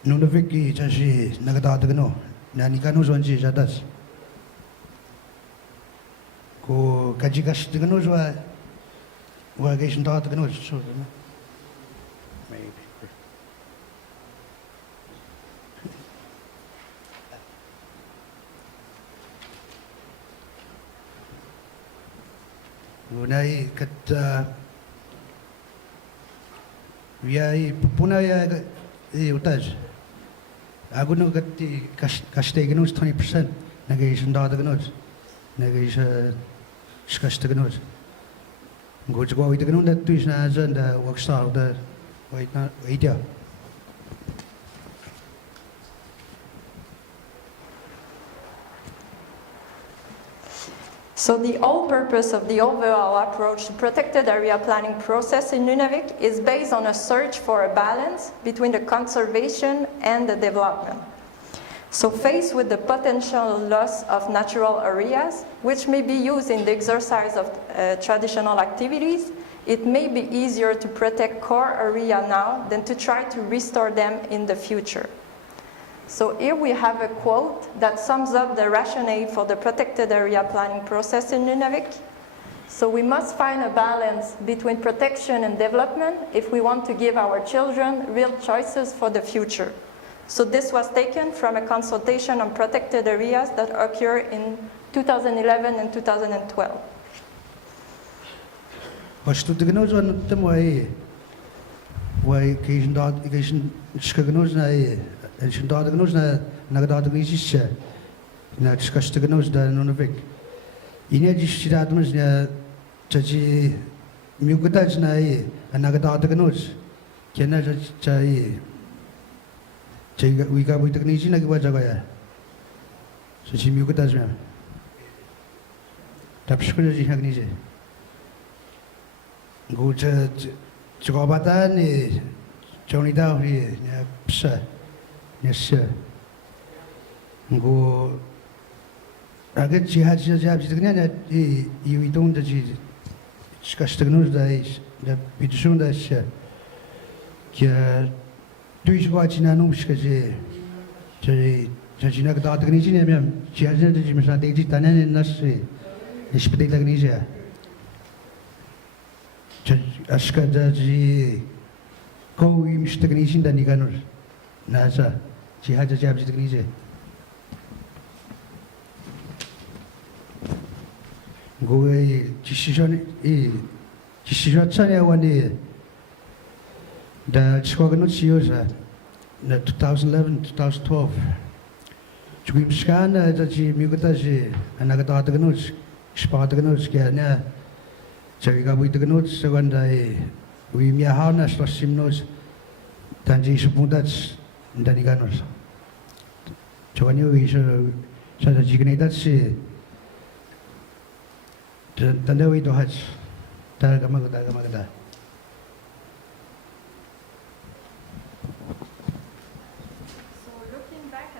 Nunavik ki jaji nagdautig no. Nani kanu zonji jadas. Ko kajikas tegano jwa wa geshin ta tegano so. Maybe. Unai kat viai puna ya utaj. Agunu gatti kastegnus 20%. Negation dadagnus. Negation skastagnus. Goed go with the gnun that tuis na and workstar the wait na idea. So the whole purpose of the overall approach to protected area planning process in Nunavik is based on a search for a balance between the conservation and the development. So faced with the potential loss of natural areas, which may be used in the exercise of traditional activities, it may be easier to protect core area now than to try to restore them in the future. So here we have a quote that sums up the rationale for the protected area planning process in Nunavik. So we must find a balance between protection and development if we want to give our children real choices for the future. So this was taken from a consultation on protected areas that occurred in 2011 and 2012. Was du genoos on the way? Why occasion dot occasion skagnos na en sin dot genoos na dot gnis na discuss the genoos da Nunavik. Ine distiradamas na taji miugataj na na dot genoos. Kena chai we got with the Niji Nagawajagaya. So she mugatas me. Tapskuji Hagniji. Go to Chogabatan, Johnny Dow here, sir. Yes, sir. Go. I get she had jabs that you don't that she discussed the news days, the Pitchun that she. Tuish watching an umskaje, Jajina got the Nijinium, she has a Jimsa Digitan and Nursery, Ispedilagnisia. Aska Jaji Ko Mstagnisian than Niganur. Nasa, she had a jab to Gnisia. Go away, Chishan, Chishan, one day. The Squaganut years, 2011, 2012. Jim Scan, that she mugataji, and Agataganus, Spartaganus, Gana, Chariga with the notes, so when we mere harness for Simnos, Tanji Supundats, and Daniganus. So when you wish, so that you can eat that sea, the way to hatch, Targamagada.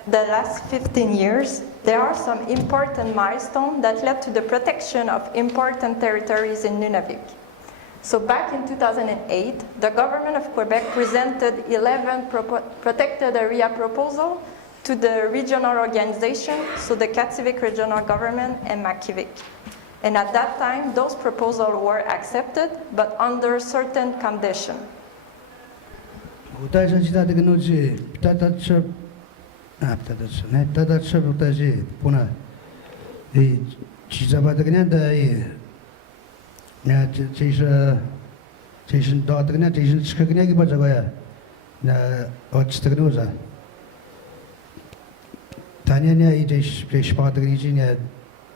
The last 15 years, there are some important milestones that led to the protection of important territories in Nunavik. So back in 2008, the government of Quebec presented 11 protected area proposals to the regional organization, so the Kativik Regional Government and Makivik. And at that time, those proposals were accepted, but under certain conditions. That's Sabutaji, Puna. The Chizabadagnanda, Jason Dotagna, Jason Skagnagi Bazavaya, Otstagnoza. Tanya is Spartagrigi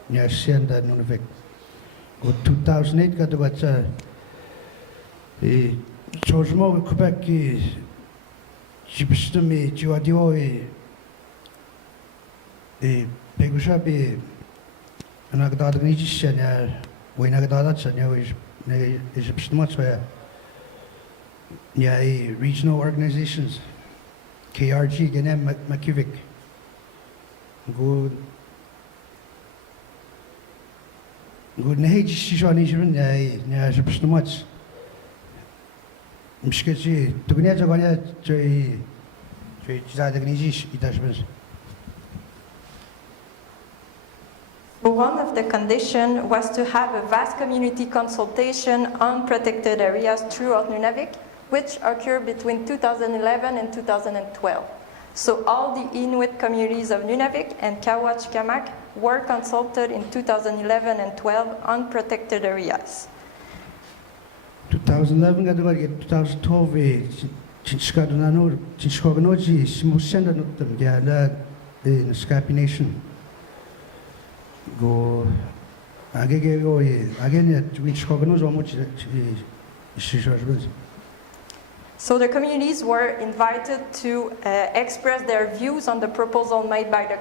near Sienda Nunavik. 2008 got about the Chosmo Quebec. Chipstumi, Chiwadioi, the Pegushabi, and Agdadnishan, when Agdadatsan is much where regional organizations, KRG, Ganem Makivik, good Nage Shishanishan, Shipstumats. Mshkechi, Tugnezagania, Zadagnish, Itashmas. One of the conditions was to have a vast community consultation on protected areas throughout Nunavik, which occurred between 2011 and 2012. So all the Inuit communities of Nunavik and Kawachkamak were consulted in 2011 and 12 on protected areas. 2011 got to get 2012 Chinchkoganoji, Simusenda Nutam, Gala in Scapi Nation. Go Agego, again at which Cognos or much So the communities were invited to express their views on the proposal made by the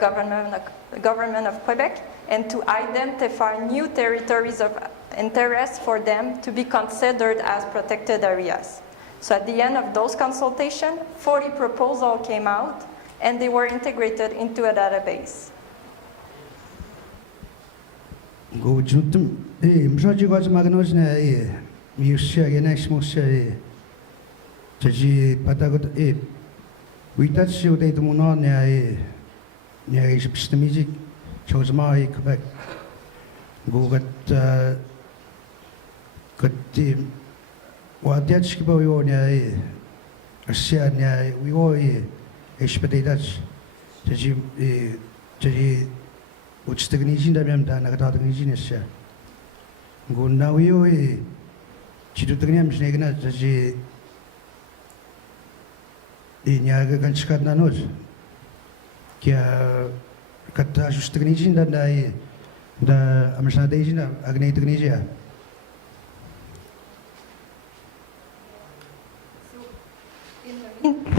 government of Quebec and to identify new territories of interest for them to be considered as protected areas. So at the end of those consultations, 40 proposals came out and they were integrated into a database. Go Juntum, Msaji was Magnosna, Musia, Yanexmosia, Taji Patagot, we touch you the Munon, near Egypt music, chose my Quebec. Go got the what that's about you, we all expect that Taji. Which the Ganesian Damian Nagata Ganesian. Go now you Chitutaniam Snagana, the Yaga Ganchkat Nanos. Kia Katash the Ganesian that I the Amazonation Agnate Ganesia.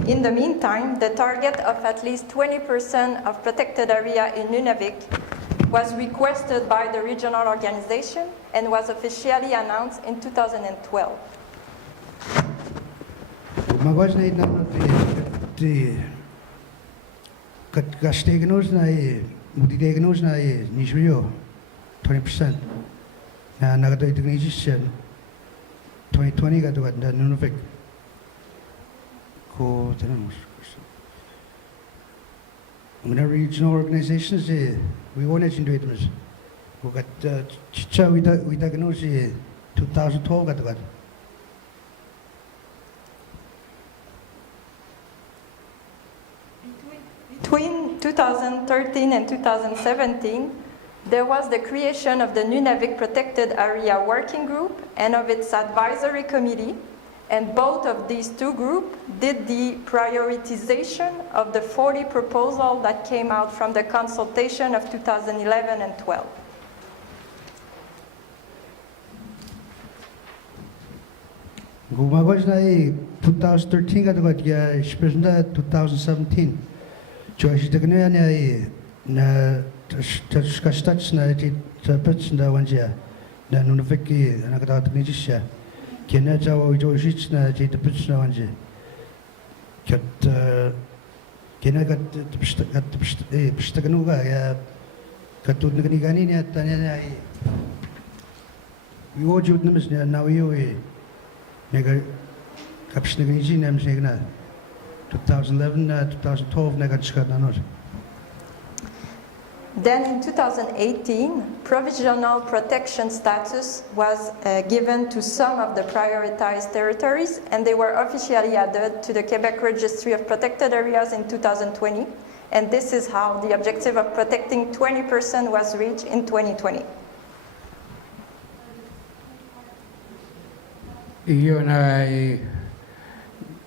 In the meantime, the target of at least 20% of protected area in Nunavik was requested by the regional organization and was officially announced in 2012. Magos na the Gasteganos na Mudiganos na Nishrio 20%. Nagato Indonesian 2020 got what the Nunavik. When regional organizations, we want to do it. We got Chicha with the 2012 got what. Between 2013 and 2017, there was the creation of the Nunavik Protected Area Working Group and of its advisory committee. And both of these two groups did the prioritization of the 40 proposals that came out from the consultation of 2011 and 12. Gumagos na 2013 kat got ya presenta 2017. Josh de gna na skastats na tapets na wanja na Nunavik na kata teknisya. Kena jawa Josh na tapets na wanja. Kat kena kat pistaganuga ya katud na gani ni tanya na we wajud namis na wiyo Nega kapsnigiji nem segna 2011 2012 nega chkadnanos. Then in 2018, provisional protection status was given to some of the prioritized territories, and they were officially added to the Quebec Registry of Protected Areas in 2020. And this is how the objective of protecting 20% was reached in 2020. Iyo na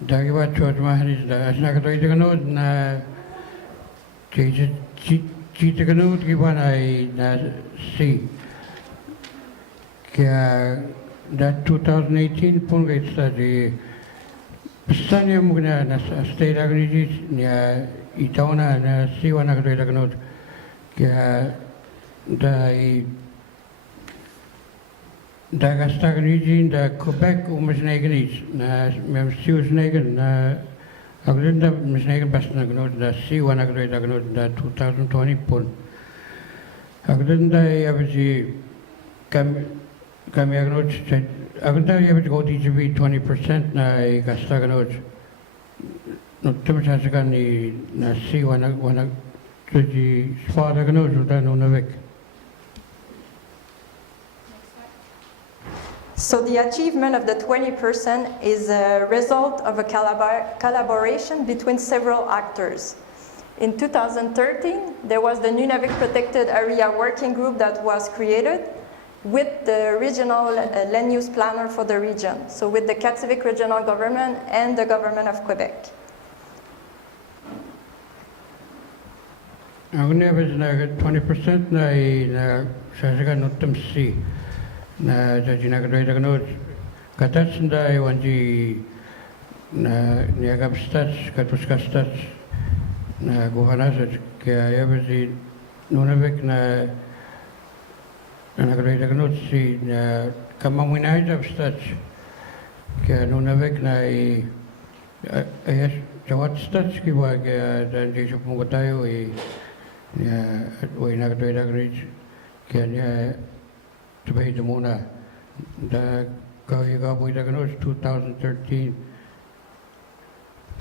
dagiwa chot mahari da asna kato itaganod na chitaganod kiwana na si kaya da 2018 punga itsa di pistanya mugna na state agnitis niya itauna na si wana kato itaganod kaya da Dagastag region, the Quebec, Umasnaganese, Memsiusnagan, Aglinda, Misnagan Bastanagnot, the C1 Agredagnot, the 2020 pun. Aglinda, Yavaji Kamiagnot, Aglinda, Yavaji go DGB 20%, na Gastaganot, not too much as a gun, na C1 Spadagnot, the Nunavik. So the achievement of the 20% is a result of a collaboration between several actors. In 2013, there was the Nunavik Protected Area Working Group that was created, with the regional land use planner for the region, so with the Kativik regional government and the government of Quebec. Ang nabas na 20% na sasaga nutum si na sa ginagawa ng katats na wanji na niyagap stats katus kastats na guhanas kaya yabasi Nunavik na nagawin ng si na kamamunahin ng stats kaya Nunavik na ayas jawat stats kiwa kaya dan jesuk mo tayo niya way nagawin ng kaya niya sabay muna da kaya gaboy ng 2013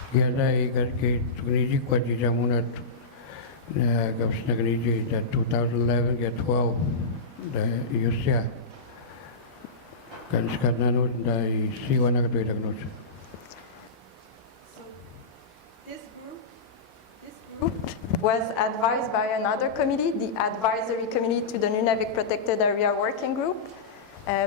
kaya dahil kay tugniji kwa jija muna gaps na ganiji da 2011 kaya 12 da Yusya kan sekat nanut da siwa na katoi dagnut. This group was advised by another committee, the advisory committee to the Nunavik Protected Area Working Group.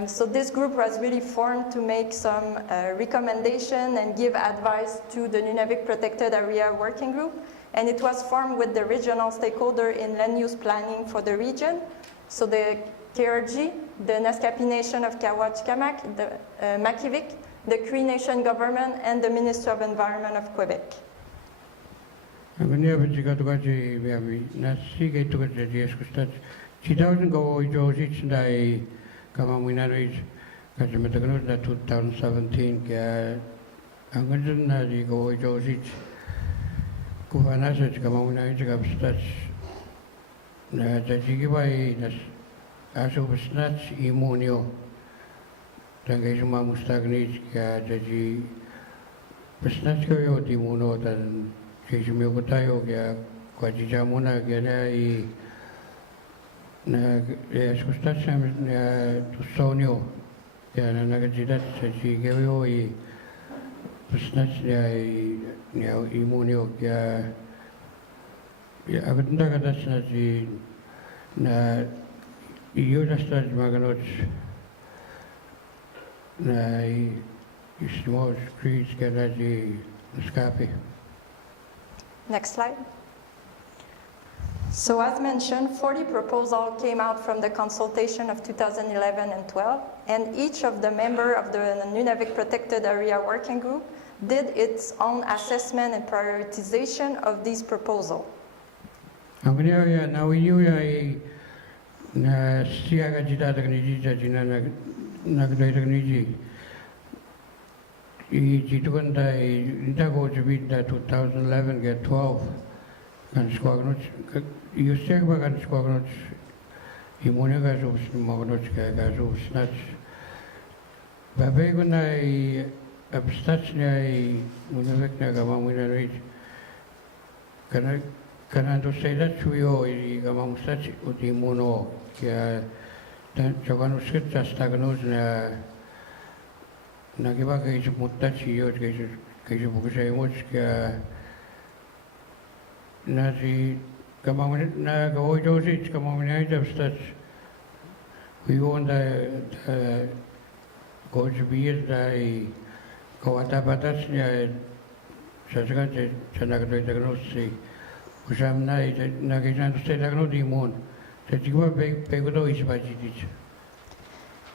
So this group was really formed to make some recommendation and give advice to the Nunavik Protected Area Working Group. And it was formed with the regional stakeholder in land use planning for the region. So the KRG, the Naskapi Nation of Kawachkamak, the Makivik, the Cree Nation government, and the Ministry of Environment of Quebec. Ang niya bitika to kasi biabi na sige to kasi jes kustat 2000 go josich dai kamamunaris kasi matagnot na 2017 kaya ang ganun na di go josich kuhana sa kamamunaris kapstat na sige bai nas aso besnat imunio tangay suma mustagnit kaya jadi besnat ko yo di muno dan kasi may ko tayo kaya kwa jija muna kaya na sustat sa tusonyo kaya na nagajidat sa sigayo sustat niya imunyo kaya agad na kadas na na iyo dastas maganot na ismo streets kaya na naskapi. Next slide. So as mentioned, 40 proposals came out from the consultation of 2011 and 12, and each of the members of the Nunavik Protected Area Working Group did its own assessment and prioritization of these proposals. Ang kanya na siya ka jita tagniji jina nagdai itu kan dari kita go to be da 2011 get 12 kan squagnot you say ba kan squagnot imune ga so magnot ga so snatch babe ko na abstats na Nunavik na ga mamuna rit kana to say that chuyo ga mamustat uti muno kaya dan jogan usit tastagnot na nagiba kayo mutachiyo kayo bukusayimot kaya na si kamamunit na gawoy dosit kamamunit abstats we want the coach beer dai kawata patas niya sasagan sa nagatoy tagnos si usam na nagisan to say tagnos dimon sa tigwa pego do ispachitis.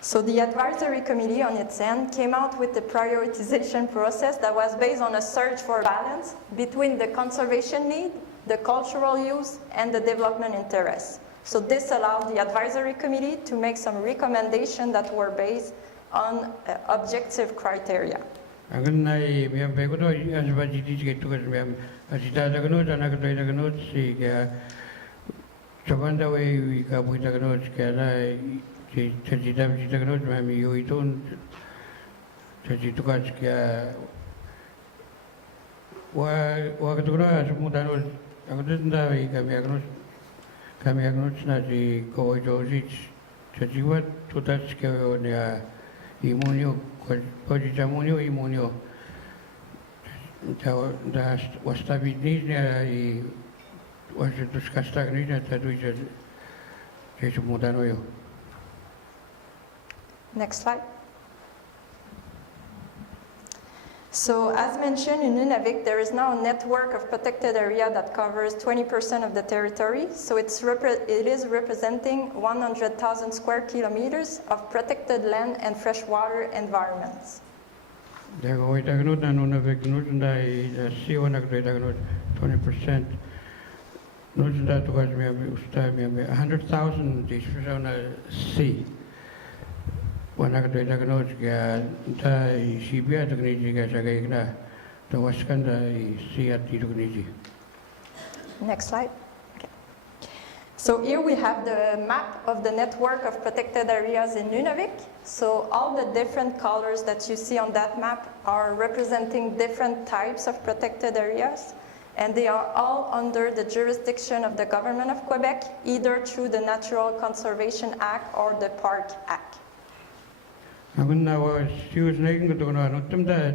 So the advisory committee on its end came out with the prioritization process that was based on a search for balance between the conservation need, the cultural use, and the development interest. So this allowed the advisory committee to make some recommendations that were based on objective criteria. Ang nai miyam pego do ispachitis gitu kan miyam asita tagnos anak katoy tagnos si kaya chokanda way kabuy tagnos kaya na Cerita kenal mami yo itu cerita kan kaya wah ketua semua tanul aku tu sendiri kami akan nanti kau jauhi cerita tutas kau ni imunio kau jamunio imunio dah wastabil ni ni wastu kastak ni dah tu je semua tanul yo. Next slide. So as mentioned, in Nunavik, there is now a network of protected area that covers 20% of the territory. So it is representing 100,000 square kilometers of protected land and freshwater environments. There go wait agnut na Nunavik nusndai siwan agnut 20%. Nusnda tugas me usta me 100,000 is on a sea. When I got diagnosed, she be at the Niji, the Waskanda, see at the Niji. Next slide. Okay. So here we have the map of the network of protected areas in Nunavik. So all the different colors that you see on that map are representing different types of protected areas. And they are all under the jurisdiction of the government of Quebec, either through the Natural Conservation Act or the Park Act. Aku nawa sius naik ke tengah nutum dah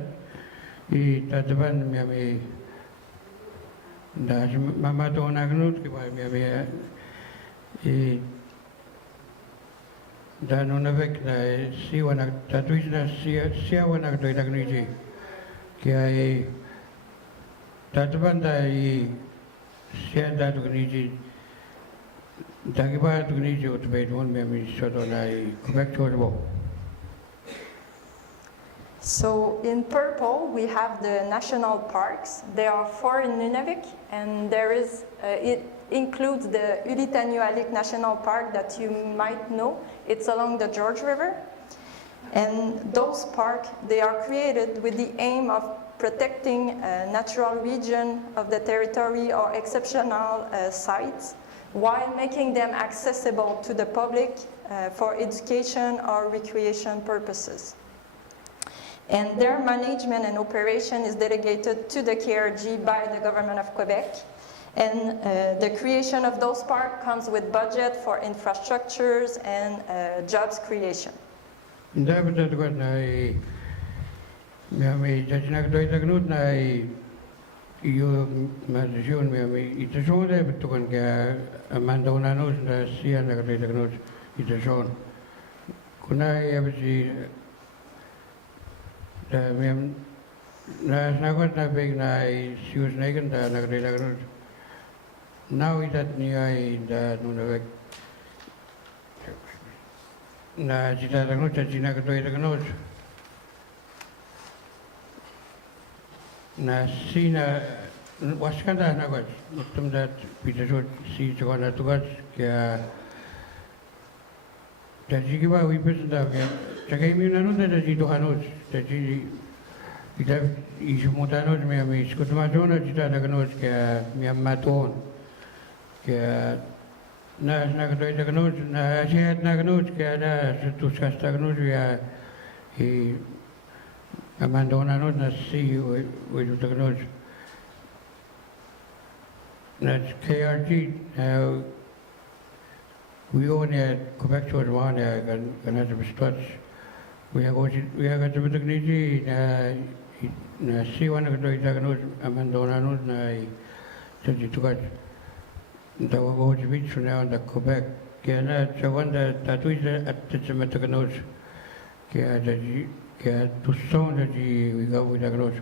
di tadaban miami dah mama tu nak nut ke miami dah Nunavik dah siwa nak tatuis dah siawa nak tu dah niji kia tadaban dah sia dah tu niji dah kibar tu niji utu bedon miami soto nai Quebec tu. So in purple, we have the national parks. There are 4 in Nunavik, and it includes the Ulitanualik National Park that you might know. It's along the George River. And those parks, they are created with the aim of protecting a natural region of the territory or exceptional sites, while making them accessible to the public for education or recreation purposes. And their management and operation is delegated to the KRG by the government of Quebec. And the creation of those parks comes with budget for infrastructures and jobs creation. Dapat tu kan nai, miami jadi nak doi tak nut nai, iyo majuan miami itu semua dah betul kan ke mandau nanus dah sian nak doi tak nut itu semua. Kunai apa sih? Dah miam, nak beg nai sius nai kan dah nak doi tak nut. Now idat niai dah Nunavik. Na cita tak nut, cina kedua tak nut. Na si na waskan dah nak buat, betul dah pintu si cakap nak tugas kia. Jadi kita wipes dah kia. Cakap ini nanu dah jadi dua nut, jadi kita isu muda nut miami sekut macam mana cita tak nut kia miam maton kia. Na kedua tak nut, na sihat nak nut kia ada setus kas tak nut ya. Amandona nut na si we tak nut. Na KRG we own it Quebec to one kan ada bestwatch. We have got to betul ni na si wana kedua tak nut Amandona nut na jadi tugas. Da go to beach now in the Quebec. Kaya cawan da tatu is at the metakanoj. Kaya to sound that we go with the growth.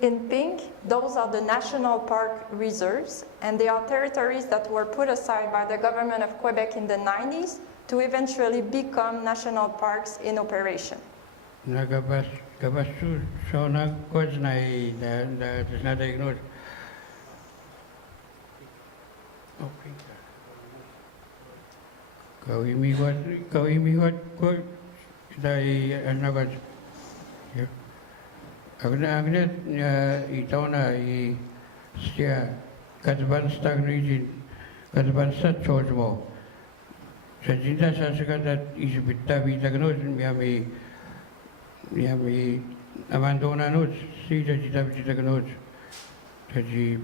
In pink, those are the national park reserves, and they are territories that were put aside by the government of Quebec in the 90s to eventually become national parks in operation. Kabasu so na coach na is not ignored. Okay. Kau imi wat ko dai anagat. Agnet itaw na siya katban stag region katban sa George mo. Sa jinda sa sagat isbita bitagnos miami abandona nos si jinda bitagnos. Jadi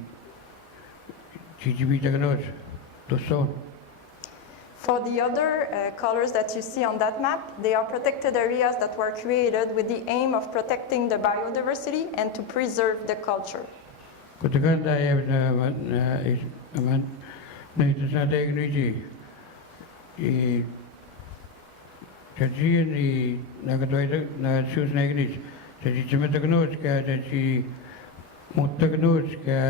For the other colors that you see on that map, they are protected areas that were created with the aim of protecting the biodiversity and to preserve the culture. jadi ni nagadoi na sus negris jadi cuma teknos ka jadi muteknos ka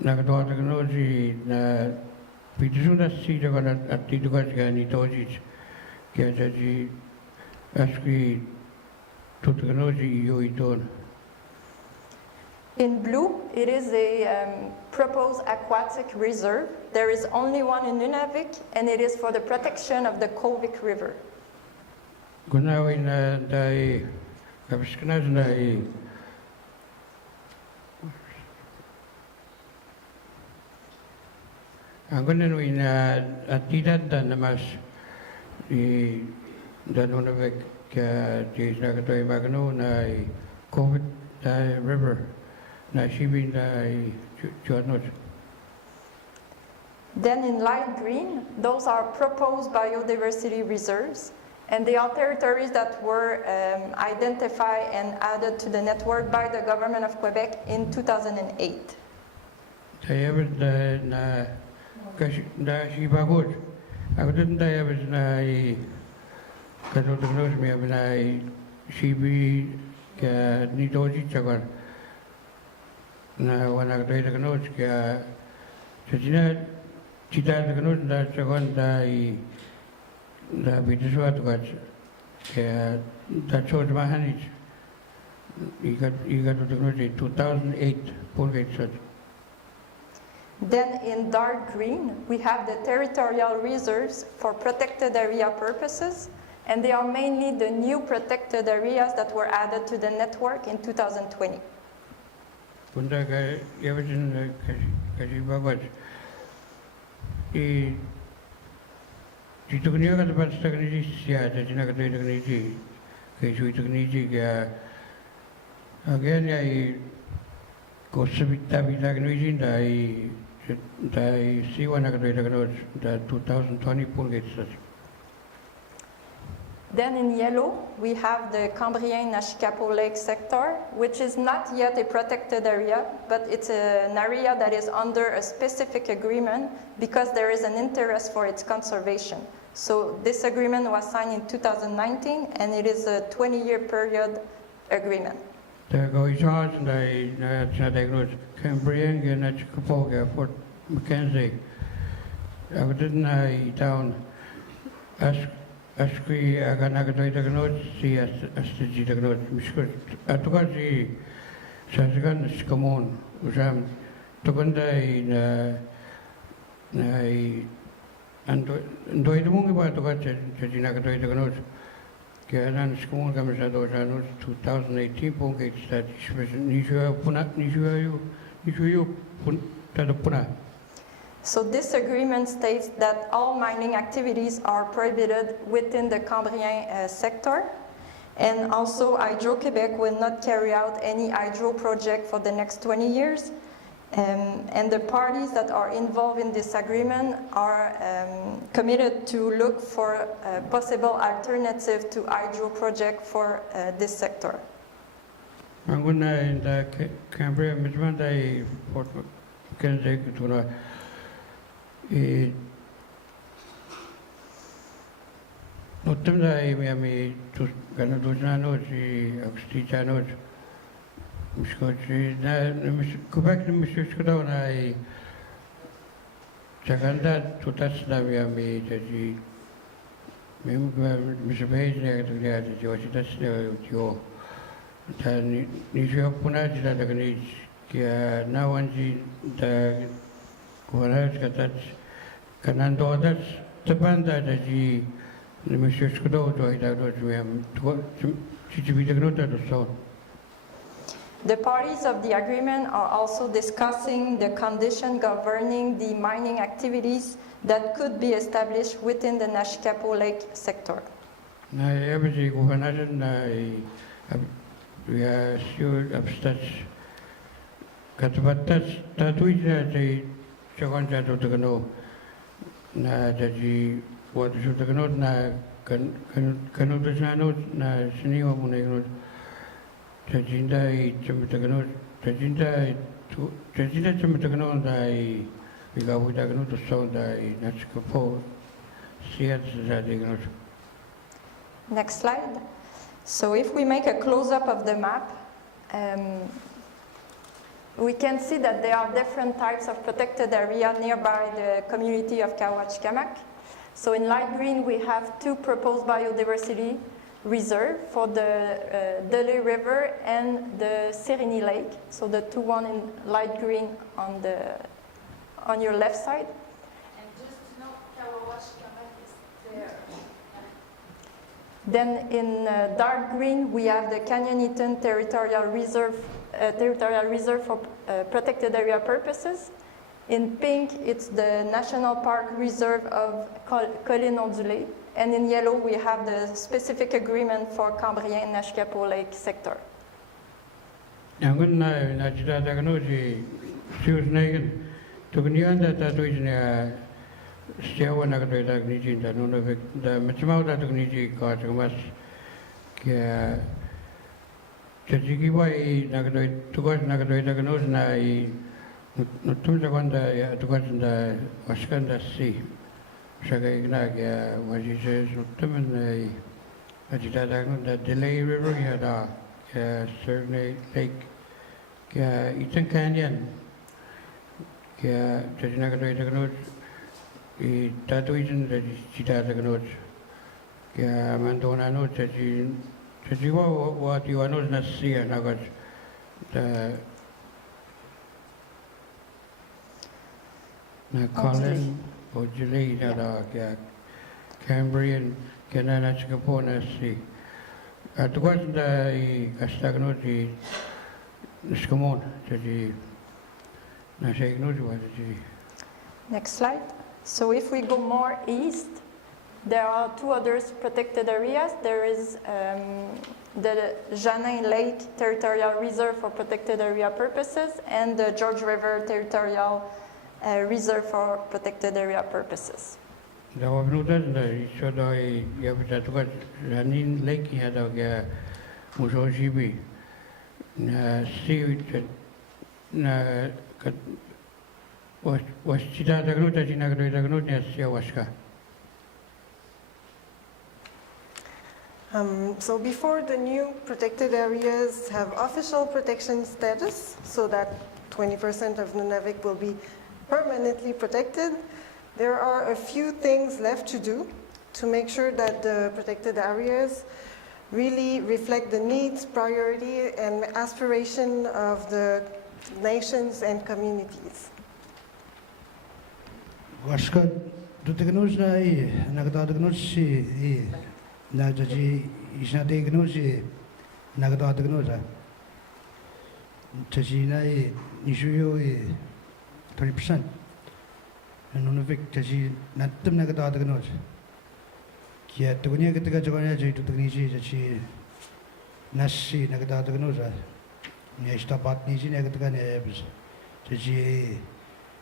nagadoi teknos na pitusuna si jaga ati tugas ka ni toji ka jadi aski tu teknos iyo iton. In blue, it is a proposed aquatic reserve. There is only one in Nunavik, and it is for the protection of the Kolvik River. Gunawi na dai kapisknas dai Anggunan wina atidat dan namas di dan Nunavik ka di Nakatoy Magno na Kolvik River. Then in light green, those are proposed biodiversity reserves, and they are territories that were identified and added to the network by the government of Quebec in 2008. Na wana kata ita kanot kaya sejina cita ita kanot da cawan da bituswa tukat kaya da chod mahanich ikat ita kanot 2008 pulgate sot. Then in dark green, we have the territorial reserves for protected area purposes, and they are mainly the new protected areas that were added to the network in 2020. Kunda ka yawasin kasi babat dito kaniya ka dapat sa kanisi siya sa sinakatoy na kanisi kay suy ito kanisi kaya again ay kusabit tabi na kanisi dahil siwa na katoy na kanisi da 2020 pulgate sa. Then in yellow, we have the Cambrien-Nashikapo Lake sector, which is not yet a protected area, but it's an area that is under a specific agreement because there is an interest for its conservation. So this agreement was signed in 2019, and it is a 20-year period agreement. The Goisans na diagnose Cambrien-Nashikapo ka Fort Mackenzie. Ako din na itaon Aski akan agak diagnose si astri diagnose miskut atukan si sasakan sekamon usam tukandai na ando itu mungkin buat atukan jadi nak diagnose kerana sekamon kami satu tahun 2018 pun kita start special nisua pun tak punah. So this agreement states that all mining activities are prohibited within the Cambrien sector, and also Hydro-Québec will not carry out any hydro project for the next 20 years, and the parties that are involved in this agreement are committed to look for a possible alternative to hydro project for this sector. Anguna in the Cambria, Midmanda, Fort Mackenzie, Utam da mi kana dujano si akstichano miskochi na Quebec miskoda na chaganda tutas na mi jadi mem misbej ne tulia ji wasitas jo ta ni jo puna ji da gani kia na wanji da kuanas katat kanan dodas tepanda jadi The parties of the agreement are also discussing the condition governing the mining activities that could be established within the Nashikapo Lake sector. What should the note na kanot na siniwa mo na yun Tajinda chumitaganot Tajinda chumitaganot dai Vigawu daganot so dai Natskapo Siat Zadiganot. Next slide. So if we make a close-up of the map, we can see that there are different types of protected area nearby the community of Kawachkamak. So in light green, we have 2 proposed biodiversity reserve for the Dele River and the Serini Lake. So the 2 one in light green on your left side. And just to know, Kawachkamak is there. Then in dark green, we have the Canyon Eaton Territorial Reserve for protected area purposes. In pink, it's the National Park Reserve of Collines Ondulées. And in yellow, we have the specific agreement for Cambrien and Nashkapo Lake sector. Angun na jida dagnoji sius negen tugnianda tatuijna stiawa nagadoi dagniji da Nunavik da mitmau da tugniji kaatmas ke chajigi wai nagadoi tugas nagadoi dagnos na I nutum jaganda ya tugas da waskanda si shagaigna ke wajise nutum na jida dagno da Delay River ya da Serenade Lake, Eaton Canyon, Tajinagadoi Taganot, Tatuijan, Chita Taganot, Mandona Note, Tajiwa, what you are not Nasia Nagat, the Colin, or Julie, Cambrian, Cananachapona Sea. It wasn't a stagnoti Skamon, Next slide. So if we go more east, there are 2 other protected areas. There is the Janin Lake Territorial Reserve for protected area purposes and the George River Territorial Reserve for protected area purposes. Da var nog den så då jag vet att Janin Lake hade jag Musojibi na siut na was cita dagnuta cina kedoi dagnutnya sia waska. So before the new protected areas have official protection status, so that 20% of Nunavik will be permanently protected, there are a few things left to do to make sure that the protected areas really reflect the needs, priority, and aspiration of the nations and communities. Waska dutegnus na nagdadgnus na jaji isnadegnus nagdadgnus jaji na nishuyo 30%. Nunavik jaji natum nagdadgnus kia tugunya ketika jagonya jaji tugnisi jaji nasi nagdadgnus ne istapat nisi ketika ne jaji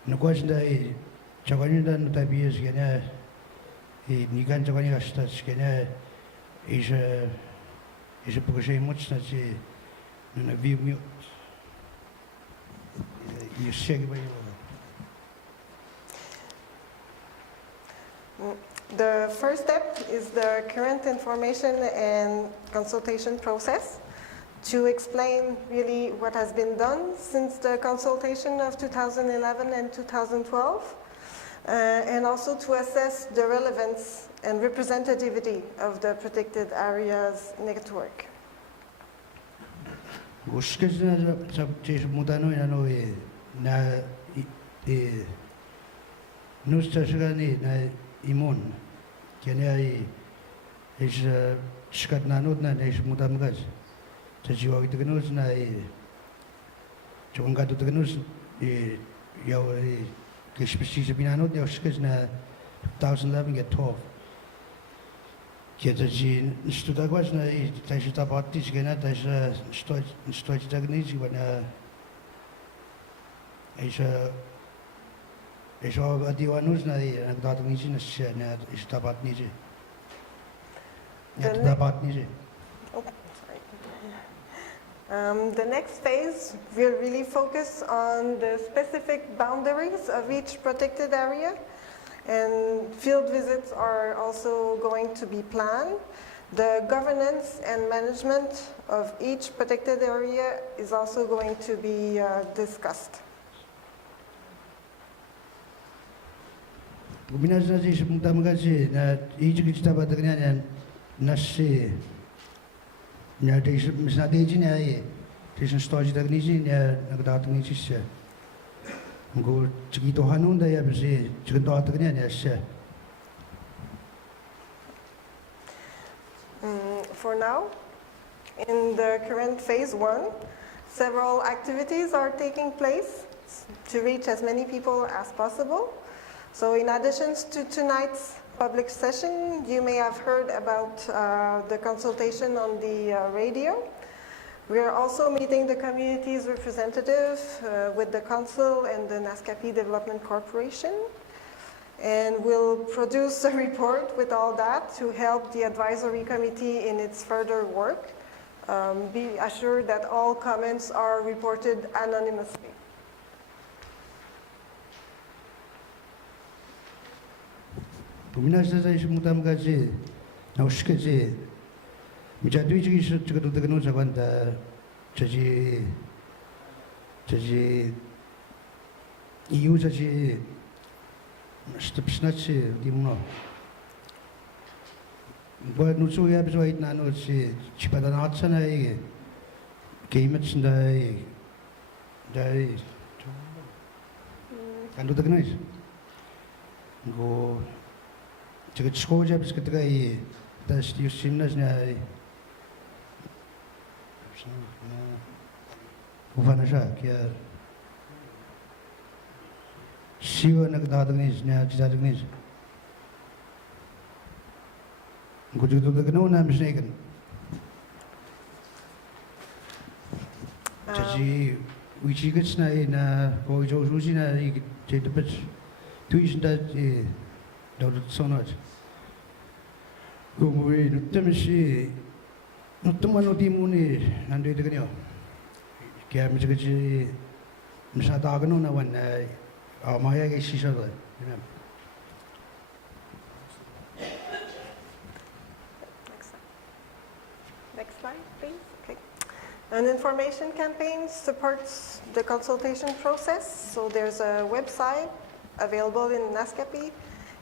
nukwasnda jagonya dan tabias kena nikan jagonya stats kena is pogosje moc jaji Nunavik mute you say The first step is the current information and consultation process to explain really what has been done since the consultation of 2011 and 2012, and also to assess the relevance and representativity of the protected areas network. Imun, kena is skat nanut na is mutam gas. Jadi waktu itu kenus na cuma katu kenus ya kespesi sebinanut ya skat na 2011 get 12. Kita jadi studi kuas na tadi kita parti sekena tadi studi kita ni sih wana is adiwanus na nagdadag nisi na siya na istapat nisi. Dapat nisi. The next phase will really focus on the specific boundaries of each protected area, and field visits are also going to be planned The governance and management of each protected area is also going to be discussed. Gubinazazi semutamagazi na ijik kita batagnya nasi na desi misnadeji na ye desi stoji tagnizi na nagdatagnizi se go chiki to hanunda ya besi chikin to atagnya na se. For now, in the current phase 1, several activities are taking place to reach as many people as possible. So in addition to tonight's public session, you may have heard about the consultation on the radio. We are also meeting the community's representative with the council and the Naskapi Development Corporation. And we'll produce a report with all that to help the advisory committee in its further work. Be assured that all comments are reported anonymously. Gubinazazi semutamagazi na ushikazi mijadu ijik isu chikadu dagnu zabanda jaji iu jaji stepsnachi dimno bo nutsu ya bizo itna no si chipada na atsana i gameitsnda i dai kandu dagnu is go 지금 치고 잡을 때가 이 다시 유심나지냐 우파나샤 기야 시원하게 나더니냐 지자더니 고주도 그노나 미스네긴 자지 위치겠으나 거기 저 수지나 이 제대로 tuition다 이 너도 손어지 그왜 누때면시 누때만 어디 문이 안 되거든요. 걔는 저기 무사다가는 나wan 아마야게 시셔도 그냥 Next slide, please. Okay. An information campaign supports the consultation process. So there's a website available in Naskapi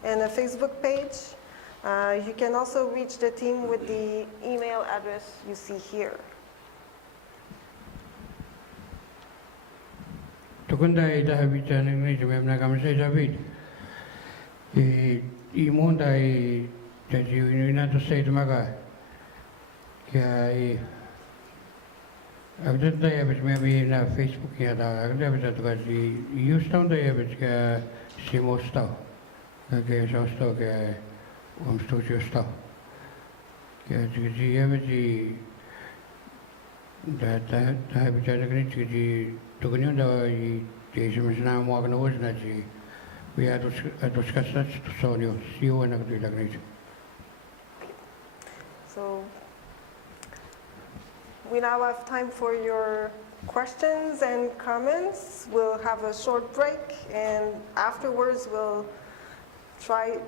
and a Facebook page. You can also reach the team with the email address you see here. Tukunda ita habita ni jumemna kamse David. Imonda I jadi United States maga. Kaya agda da ya bit maybe na Facebook ya da agda bit to kasi use down da ya bit ka simosta. Kaya sosto kaya studio sta. Kaya jadi ya bit da habita ni jadi tukanya da I jesimsna mo agna wajna ji. We had to discuss that so you see you and agree like this. So we now have time for your questions and comments. We'll have a short break and afterwards we'll try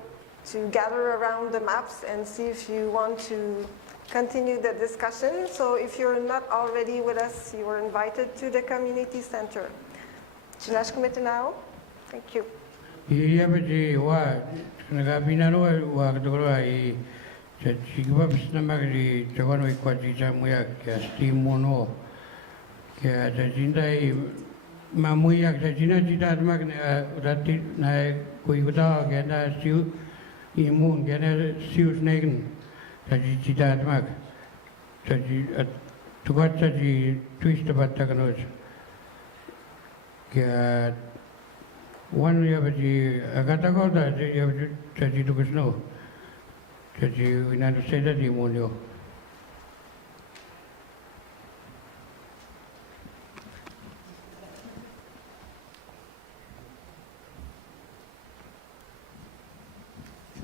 to gather around the maps and see if you want to continue the discussion. So if you're not already with us, you are invited to the community center. Now. Thank you. Iya beti wa nagapina no wa kadoro ai chigwa bisna magri chawano ikwati chamuya kya stimono kya jindai mamuya kya jina jida mag rati na koi guda kya na siu imun kya na siu snegen kya jida mag kya tugat kya twist batta kanos kya one ya beti agata ko da ya beti chaji to kusno chaji ina to say that demonio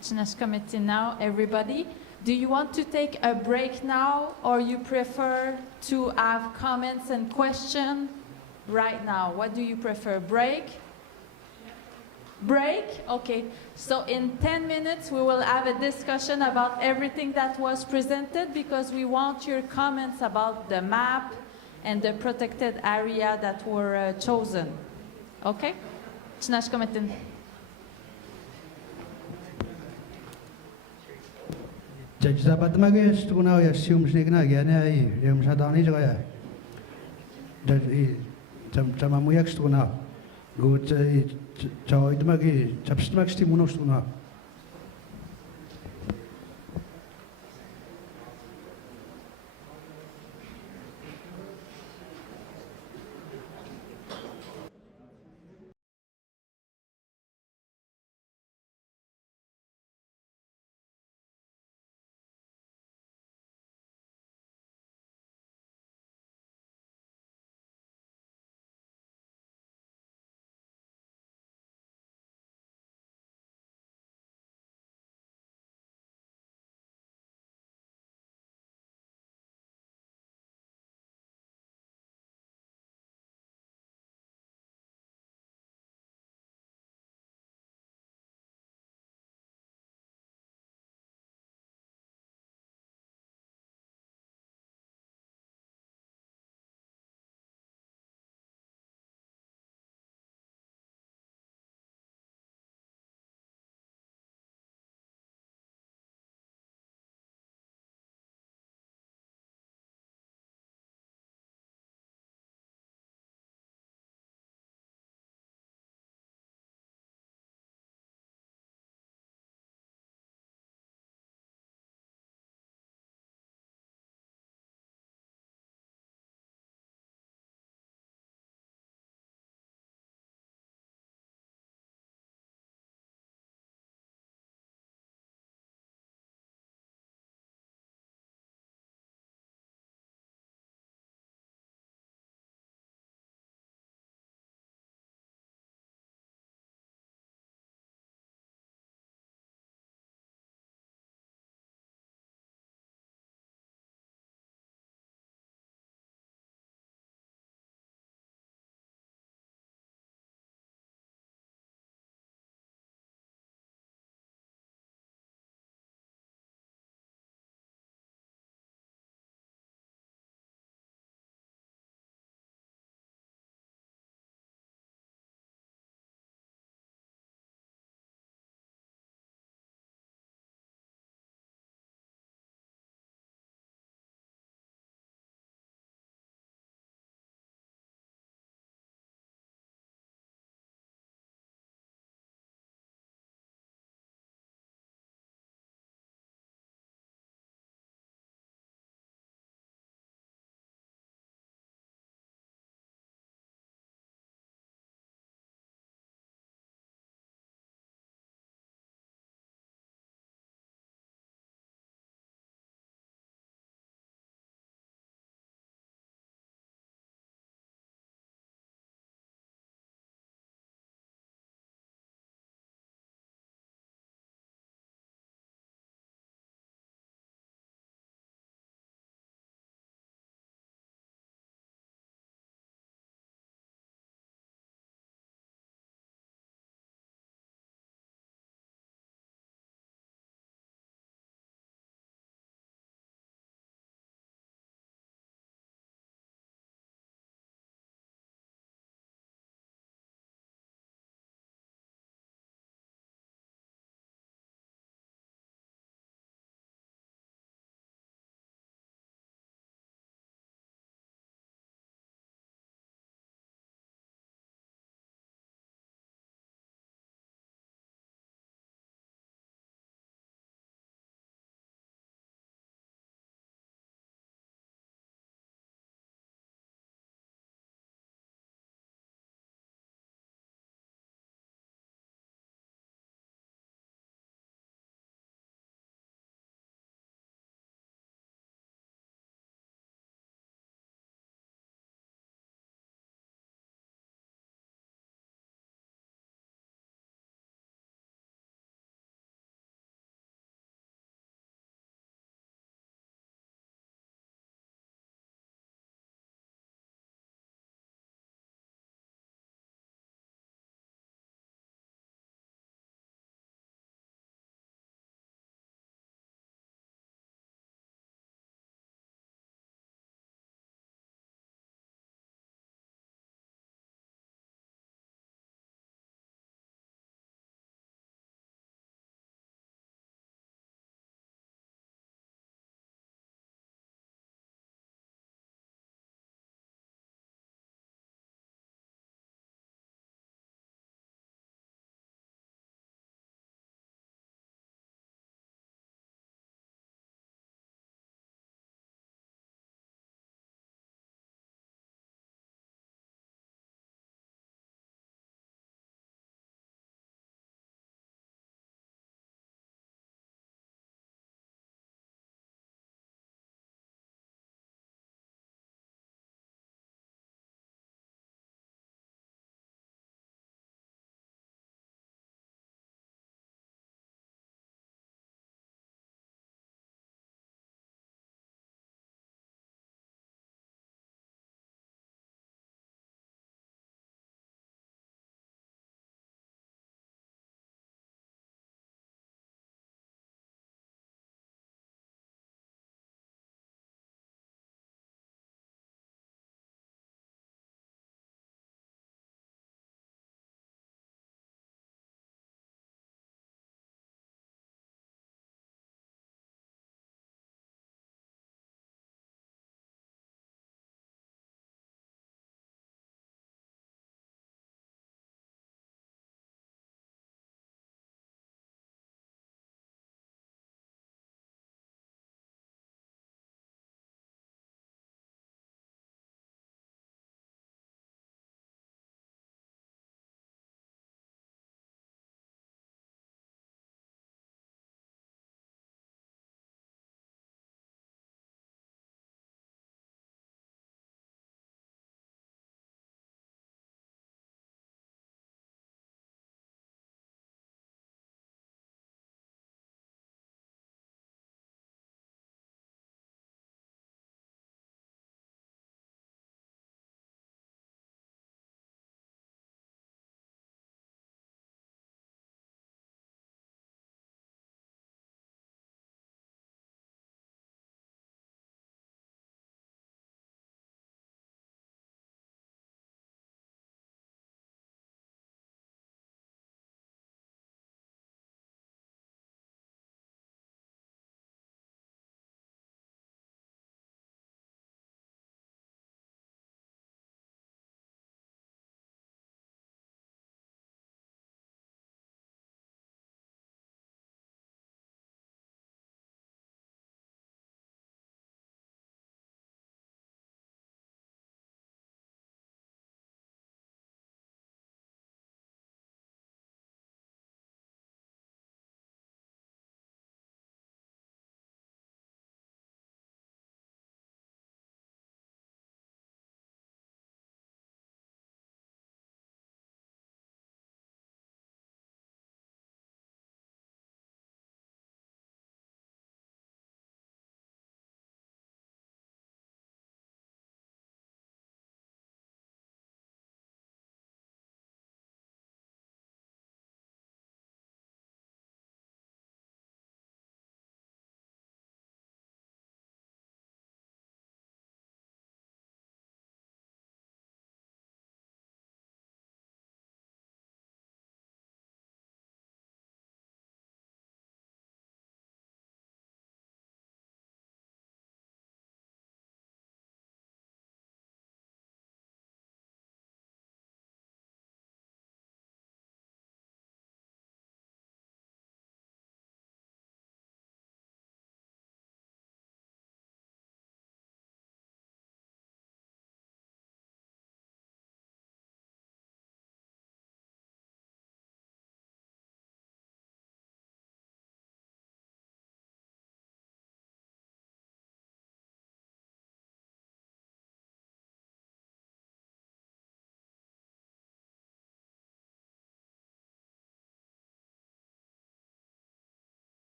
Such committee now, everybody. Do you want to take a break now or you prefer to have comments and questions right now? What do you prefer, break? Break? Okay. So in 10 minutes, we will have a discussion about everything that was presented because we want your comments about the map and the protected area that were chosen. Okay? Csinálsz komentin. Dapat magis tu na ya sium sini kena ya ni yang sadar ni juga ya. Jadi sama muyak tu na. Gut cau itu magi capst max timunos tu na.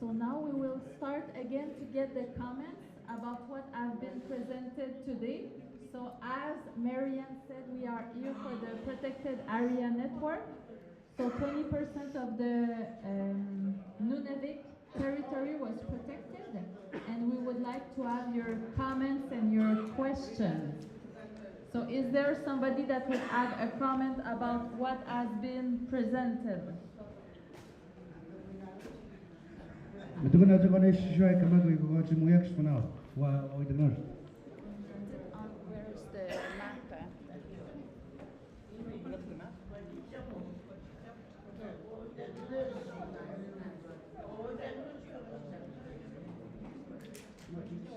So now we will start again to get the comments about what has been presented today. So as Marianne said, we are here for the Protected Area Network. So 20% of the Nunavik territory was protected, and we would like to have your comments and your questions. So is there somebody that would have a comment about what has been presented? Betul nak cakap ni sesuai kemana tu ibu kau cuma yak sebenarnya. Wah, itu dengar.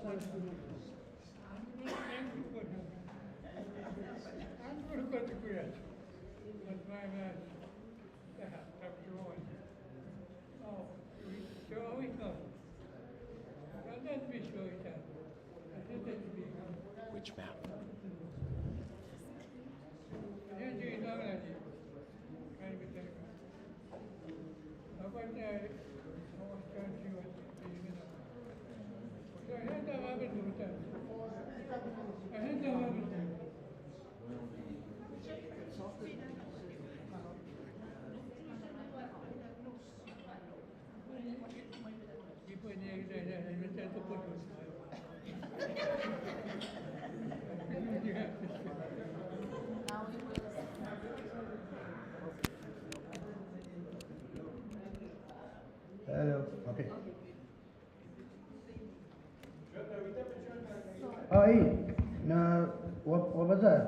Where is the map? Which map? Hello. Okay. Oh, hey. Now, what was that?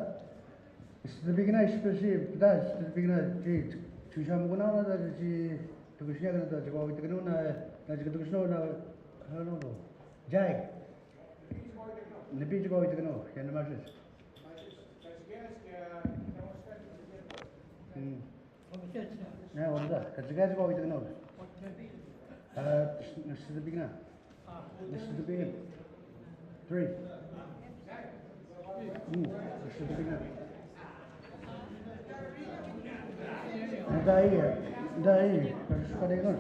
It's the beginner, especially that's the beginner. To some one hour that she to be sharing that you go with the noon, that you go snow now. Hello, Jack. The beach go with the no, and the masses. Yeah, what was that? That's the guys go with the no. This is the beginner. This is the beginner. 3. This is the beginner. Daí, cadê nós?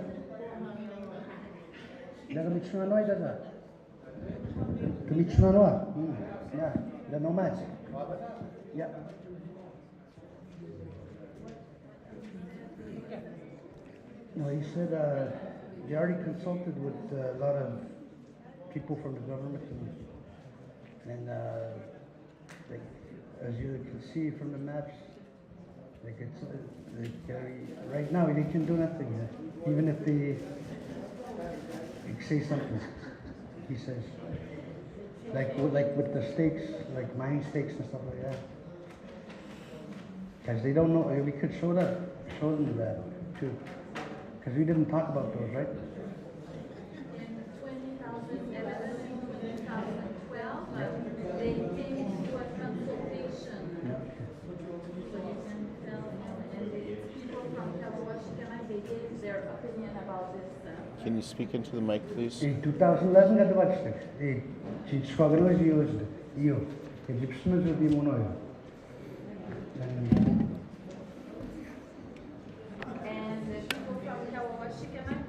Daí me chama nós da. Que me chama nós? Yeah, the nomads. Yeah. No, he said they already consulted with a lot of people from the government, and like, as you can see from the maps, like right now they can do nothing. Even if they say something, he says, like with the stakes, like mine stakes and stuff like that, because they don't know. We could show them that too. Because we didn't talk about those, right? In 2011 and 2012, they came to a consultation. Yeah. So you can tell them, and people from Kawawashi, they gave their opinion about this. Can you speak into the mic, please? In 2011, got the watchstick. She's struggling with you. If you smell with the mono.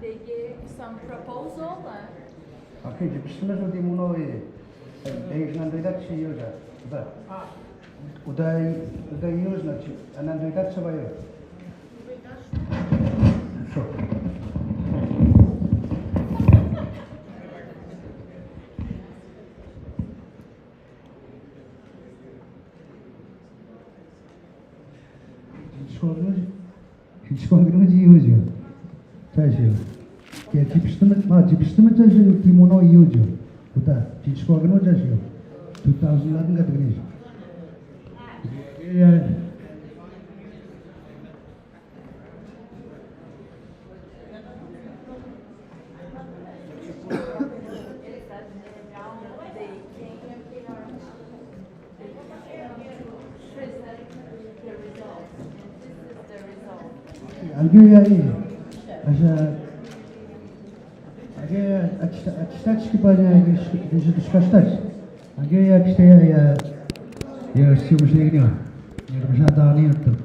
They gave some proposal. Okay, you smell with the mono. There's not that she uses. But would I use not and then do that so by so. Hiçbir yiyor. Taşıyor. Ya cipslemek taşıyor. Kimono yiyor. Bu da hiçbir taşıyor. 2011 kategorisi. Ya. Ачтачки бали, дискастач. Я кстати я сегодня я уже давно тут.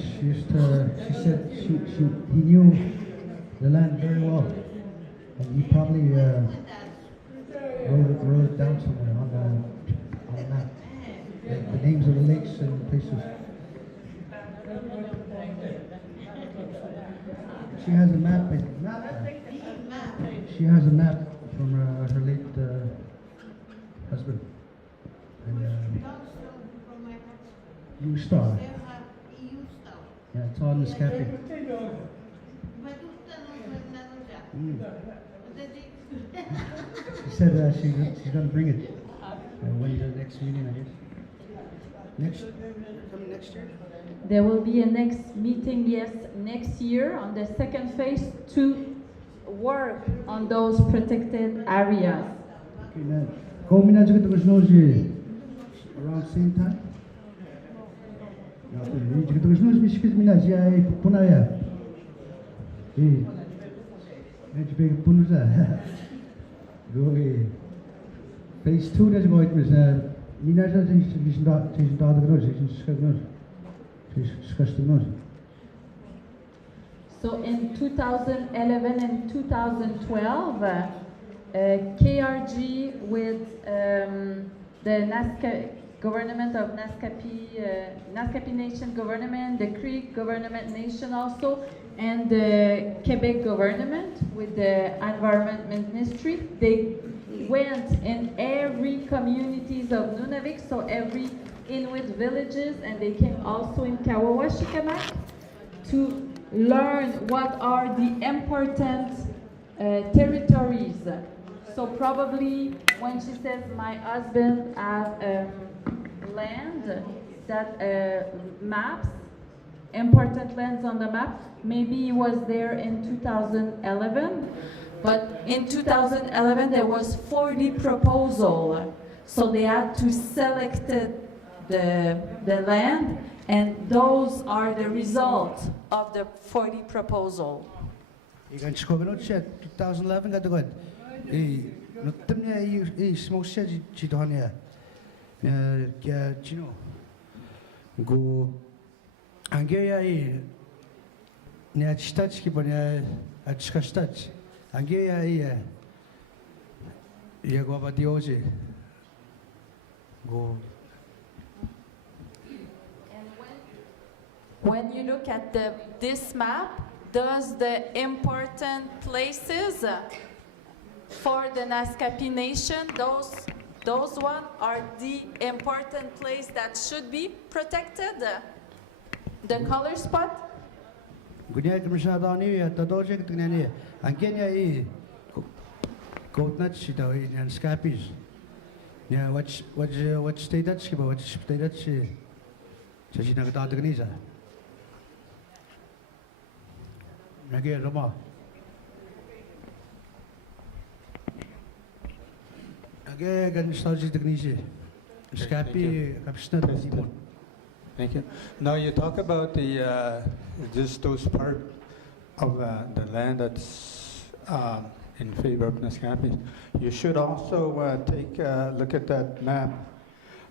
she said he knew the land very well, and he probably wrote it down somewhere on a map. The names of the lakes and places. She has a map. She has a map from her late husband. And U-Star. Yeah, it's all in this cafe. She said she's going to bring it when the next meeting, I guess. Coming next year? There will be a next meeting, yes, next year on the second phase to work on those protected areas. Okay, now, Komina juga terus noji around same time. Ya, ini juga terus noji biskit mina jai puna ya. Ini juga puna sa. Go phase 2 dah juga itu sa. Mina sa jadi dah terus jadi So in 2011 and 2012, KRG with the government of Naskapi Nation government, the Creek government nation also, and the Quebec government with the Environment Ministry, they went in every communities of Nunavik, so every Inuit villages, and they came also in Kawawashikamak to learn what are the important territories. So probably when she says my husband has land that maps, important lands on the map, maybe he was there in 2011, but in 2011 there was 40 proposal, so they had to select the land, and those are the results of the 40 proposal. Ikan sekolah itu 2011 kata kan, nutemnya semua citohnya, kia cino, go, anggeya ni atistach kipanya atishkastach, anggeya ya go abadioje, go. When you look at this map, does the important places for the Naskapi Nation, those one are the important place that should be protected? The color spot? Gunya kemshaadani ya tadoje kitnani, angkenya kotnat sida yan skapis. Ya what state that skiba what state that she na katadagniza. Nagaya Roma. Nagaya gan stauji technici. Scapi kapsna Simon. Thank you. Now you talk about the just those part of the land that's in favor of Naskapi. You should also take a look at that map,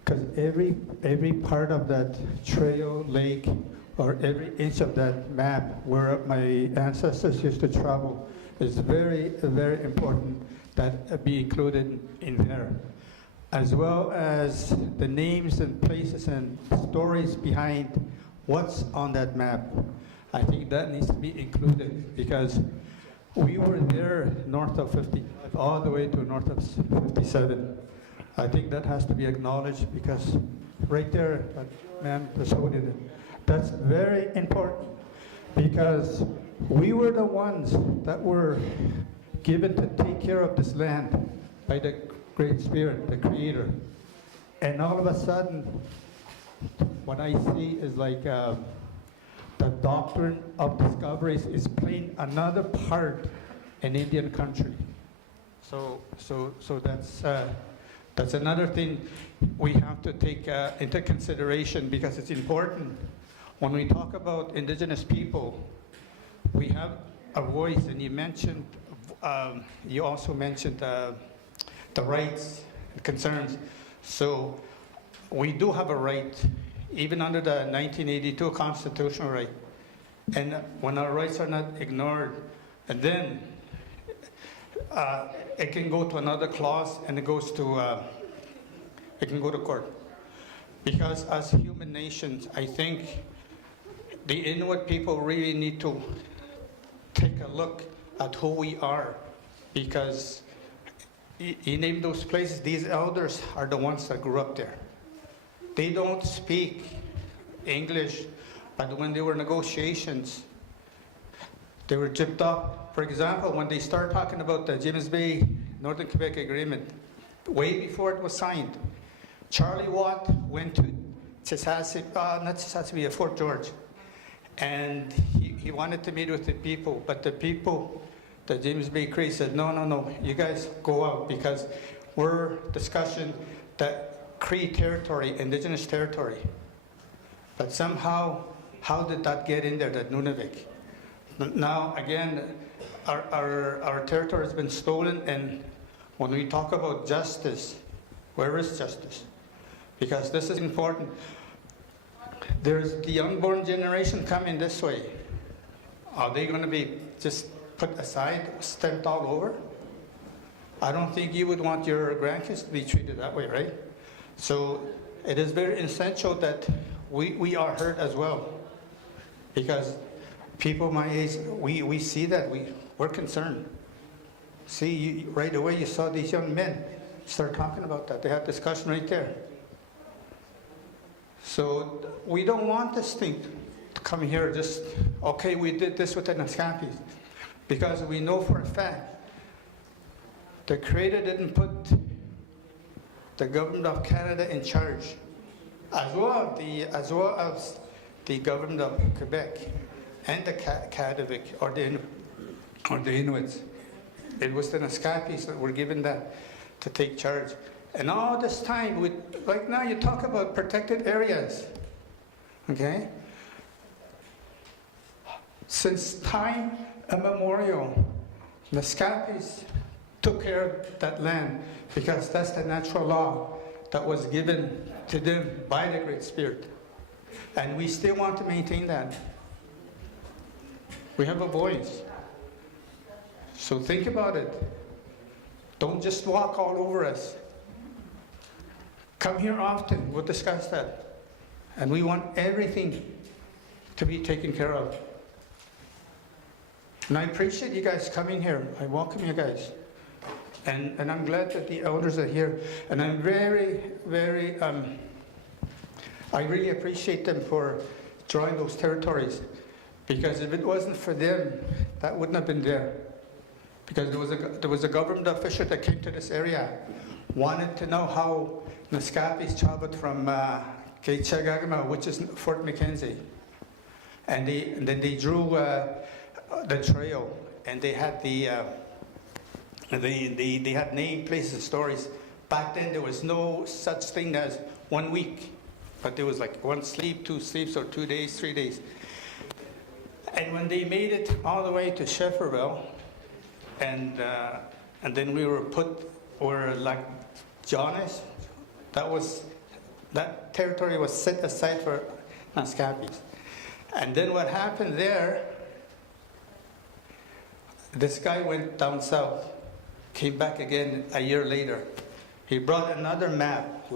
because every part of that trail, lake, or every inch of that map where my ancestors used to travel is very, very important that be included in there, as well as the names and places and stories behind what's on that map. I think that needs to be included, because we were there north of 55 all the way to north of 57. I think that has to be acknowledged, because right there, that man showed it. That's very important, because we were the ones that were given to take care of this land by the Great Spirit, the Creator. And all of a sudden, what I see is like the doctrine of discoveries is playing another part in Indian country. So that's another thing we have to take into consideration, because it's important. When we talk about indigenous people, we have a voice, and you also mentioned the rights and concerns. So we do have a right even under the 1982 constitutional right. And when our rights are not ignored, and then it can go to another clause, and it can go to court. Because as human nations, I think the Inuit people really need to take a look at who we are, because you name those places, these elders are the ones that grew up there. They don't speak English, but when there were negotiations, they were gypped up. For example, when they started talking about the James Bay Northern Quebec Agreement, way before it was signed, Charlie Watt went to Fort George, and he wanted to meet with the people, but the people, the James Bay Cree said, no, you guys go out, because we're discussing the Cree territory, indigenous territory. But somehow, how did that get in there, that Nunavik? Now, again, our territory has been stolen, and when we talk about justice, where is justice? Because this is important. There's the unborn generation coming this way. Are they going to be just put aside, stepped all over? I don't think you would want your grandkids to be treated that way, right? So it is very essential that we are heard as well. Because people my age, we see that, we're concerned. See, right away you saw these young men start talking about that. They had discussion right there. So we don't want this thing to come here just, okay, we did this with the Naskapis. Because we know for a fact, the Creator didn't put the government of Canada in charge, as well as the government of Quebec and the Kativik or the Inuits. It was the Naskapis that were given that to take charge. And all this time, like now you talk about protected areas, okay? Since time immemorial, the Naskapis took care of that land because that's the natural law that was given to them by the Great Spirit. And we still want to maintain that. We have a voice. So think about it. Don't just walk all over us. Come here often, we'll discuss that. And we want everything to be taken care of. And I appreciate you guys coming here. I welcome you guys. And I'm glad that the elders are here. And I'm very, very, I really appreciate them for drawing those territories. Because if it wasn't for them, that wouldn't have been there. Because there was a government official that came to this area, wanted to know how Naskapis traveled from Keitchagagama, which is Fort Mackenzie. And then they drew the trail, and they had they had named places and stories. Back then there was no such thing as 1 week, but there was like 1 sleep, 2 sleeps, or 2 days, 3 days. And when they made it all the way to Shefferville, and then we were like Jonas, that territory was set aside for Naskapis. And then what happened there, this guy went down south, came back again a year later. He brought another map,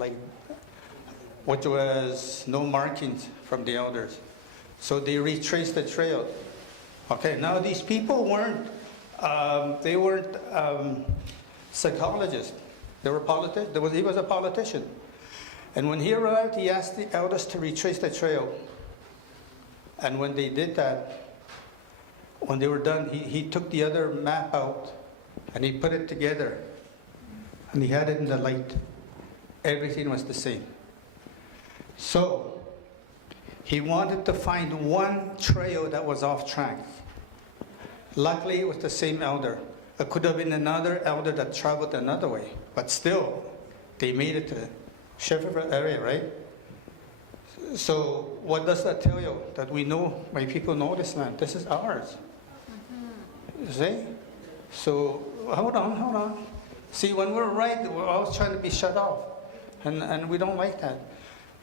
which was no markings from the elders. So they retraced the trail. Okay, now these people weren't psychologists. They were politicians. He was a politician. And when he arrived, he asked the elders to retrace the trail. And when they did that, when they were done, he took the other map out and he put it together. And he had it in the light. Everything was the same. So, he wanted to find one trail that was off track. Luckily, it was the same elder. It could have been another elder that traveled another way. But still, they made it to the Shefferville area, right? So what does that tell you? That we know, my people know this land. This is ours. You see? So hold on. See, when we're right, we're always trying to be shut off. And we don't like that.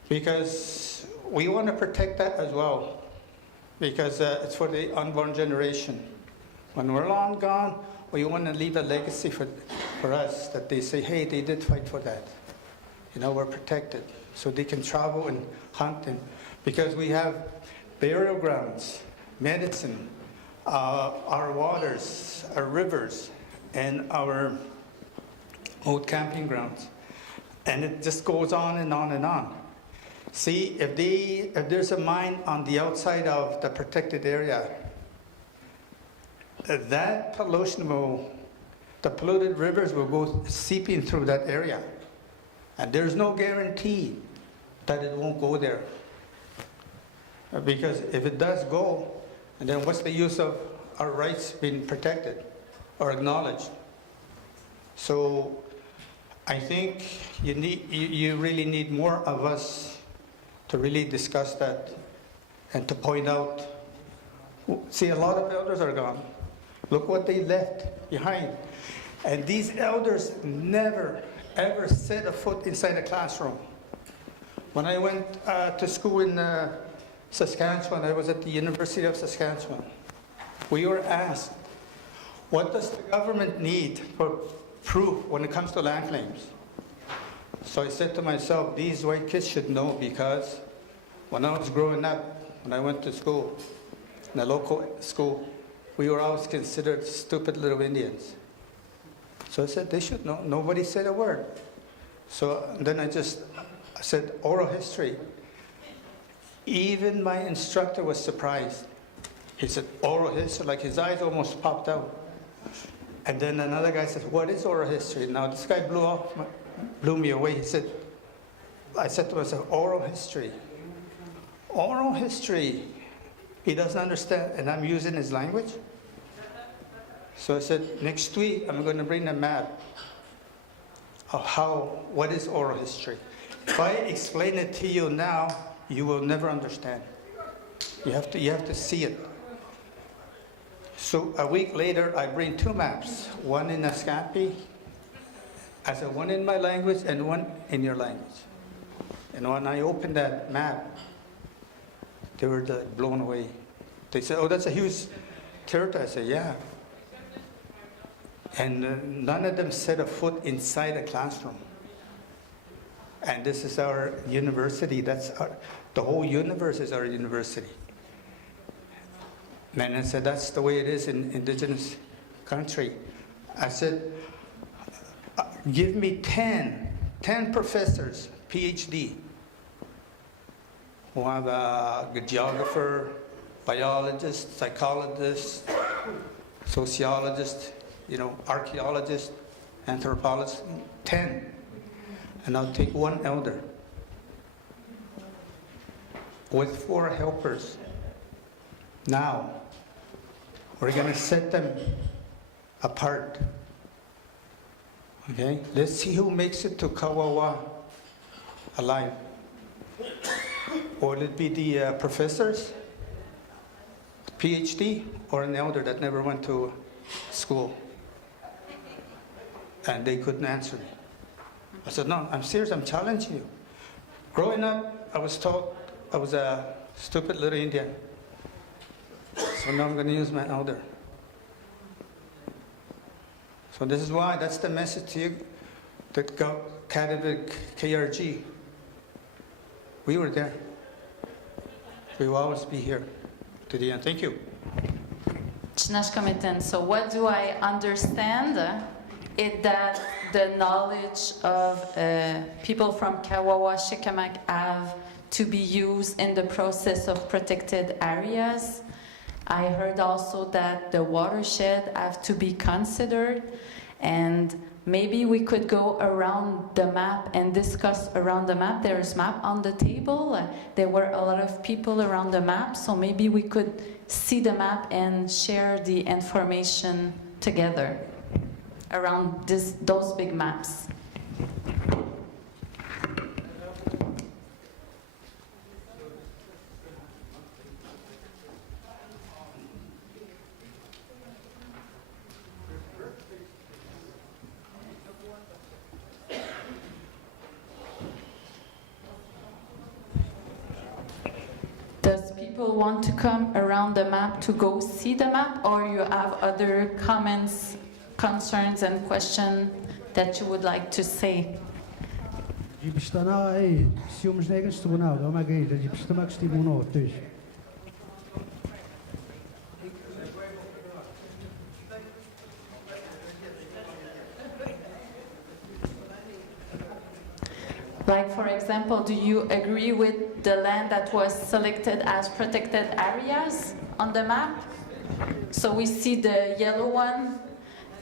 Because we want to protect that as well, because it's for the unborn generation. When we're long gone, we want to leave a legacy for us, that they say, hey, they did fight for that. We're protected. So they can travel and hunt, because we have burial grounds, medicine, our waters, our rivers, and our old camping grounds. And it just goes on and on and on. See, if there's a mine on the outside of the protected area, that pollution the polluted rivers will go seeping through that area. And there's no guarantee that it won't go there. Because if it does go, and then what's the use of our rights being protected or acknowledged? So I think you really need more of us to really discuss that and to point out. See, a lot of elders are gone. Look what they left behind. And these elders never, ever set a foot inside a classroom. When I went to school in Saskatchewan, I was at the University of Saskatchewan. We were asked, what does the government need for proof when it comes to land claims? So I said to myself, these white kids should know, because when I was growing up, when I went to school, in a local school, we were always considered stupid little Indians. So I said, they should know. Nobody said a word. So then I said, oral history. Even my instructor was surprised. He said, oral history, like his eyes almost popped out. And then another guy said, what is oral history? Now this guy blew me away. I said to myself, oral history. Oral history. He doesn't understand, and I'm using his language. So I said, next week I'm going to bring a map of what is oral history. If I explain it to you now, you will never understand. You have to see it. So a week later, I bring two maps, one in Naskapi, one in my language and one in your language. And when I opened that map, they were blown away. They said, oh, that's a huge territory. I said, yeah. And none of them set a foot inside a classroom. And this is our university. The whole universe is our university. And I said, that's the way it is in indigenous country. I said, give me 10 professors, PhD, who have a geographer, biologist, psychologist, sociologist, archaeologist, anthropologist, 10. And I'll take one elder with 4 helpers. Now, we're going to set them apart. Okay? Let's see who makes it to Kawawa alive. Or will it be the professors, PhD, or an elder that never went to school? And they couldn't answer me. I said, no, I'm serious, I'm challenging you. Growing up, I was told I was a stupid little Indian. So now I'm going to use my elder. So this is why, that's the message to you that Nunavik KRG. We were there. We will always be here to the end. Thank you. So what do I understand? Is that the knowledge of people from Kawawa Shikamak have to be used in the process of protected areas. I heard also that the watershed have to be considered, and maybe we could go around the map and discuss around the map. There's map on the table. There were a lot of people around the map, so maybe we could see the map and share the information together around those big maps. people want to come around the map to go see the map, or you have other comments, concerns, and questions that you would like to say? Like, for example, do you agree with the land that was selected as protected areas on the map? So we see the yellow one,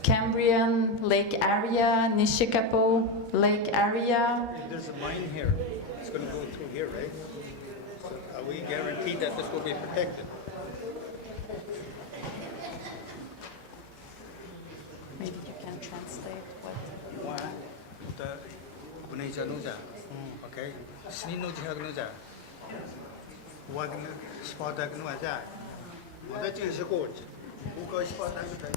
Cambrian Lake area, Nishikapo Lake area. There's a mine here. It's going to go through here, right? So are we guaranteed that this will be protected? Maybe you can translate what. Okay. Sino diagnoza? Wagner spot diagnoza. What is the code? Who goes spot diagnoza?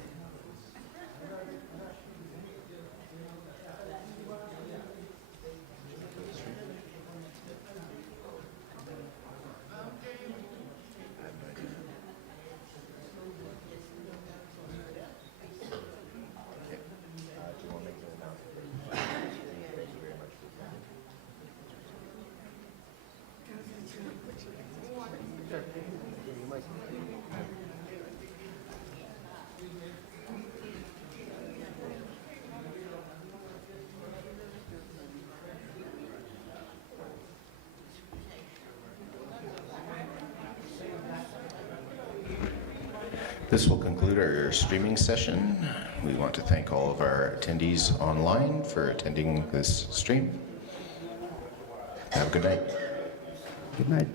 This will conclude our streaming session. We want to thank all of our attendees online for attending this stream. Have a good night. Good night.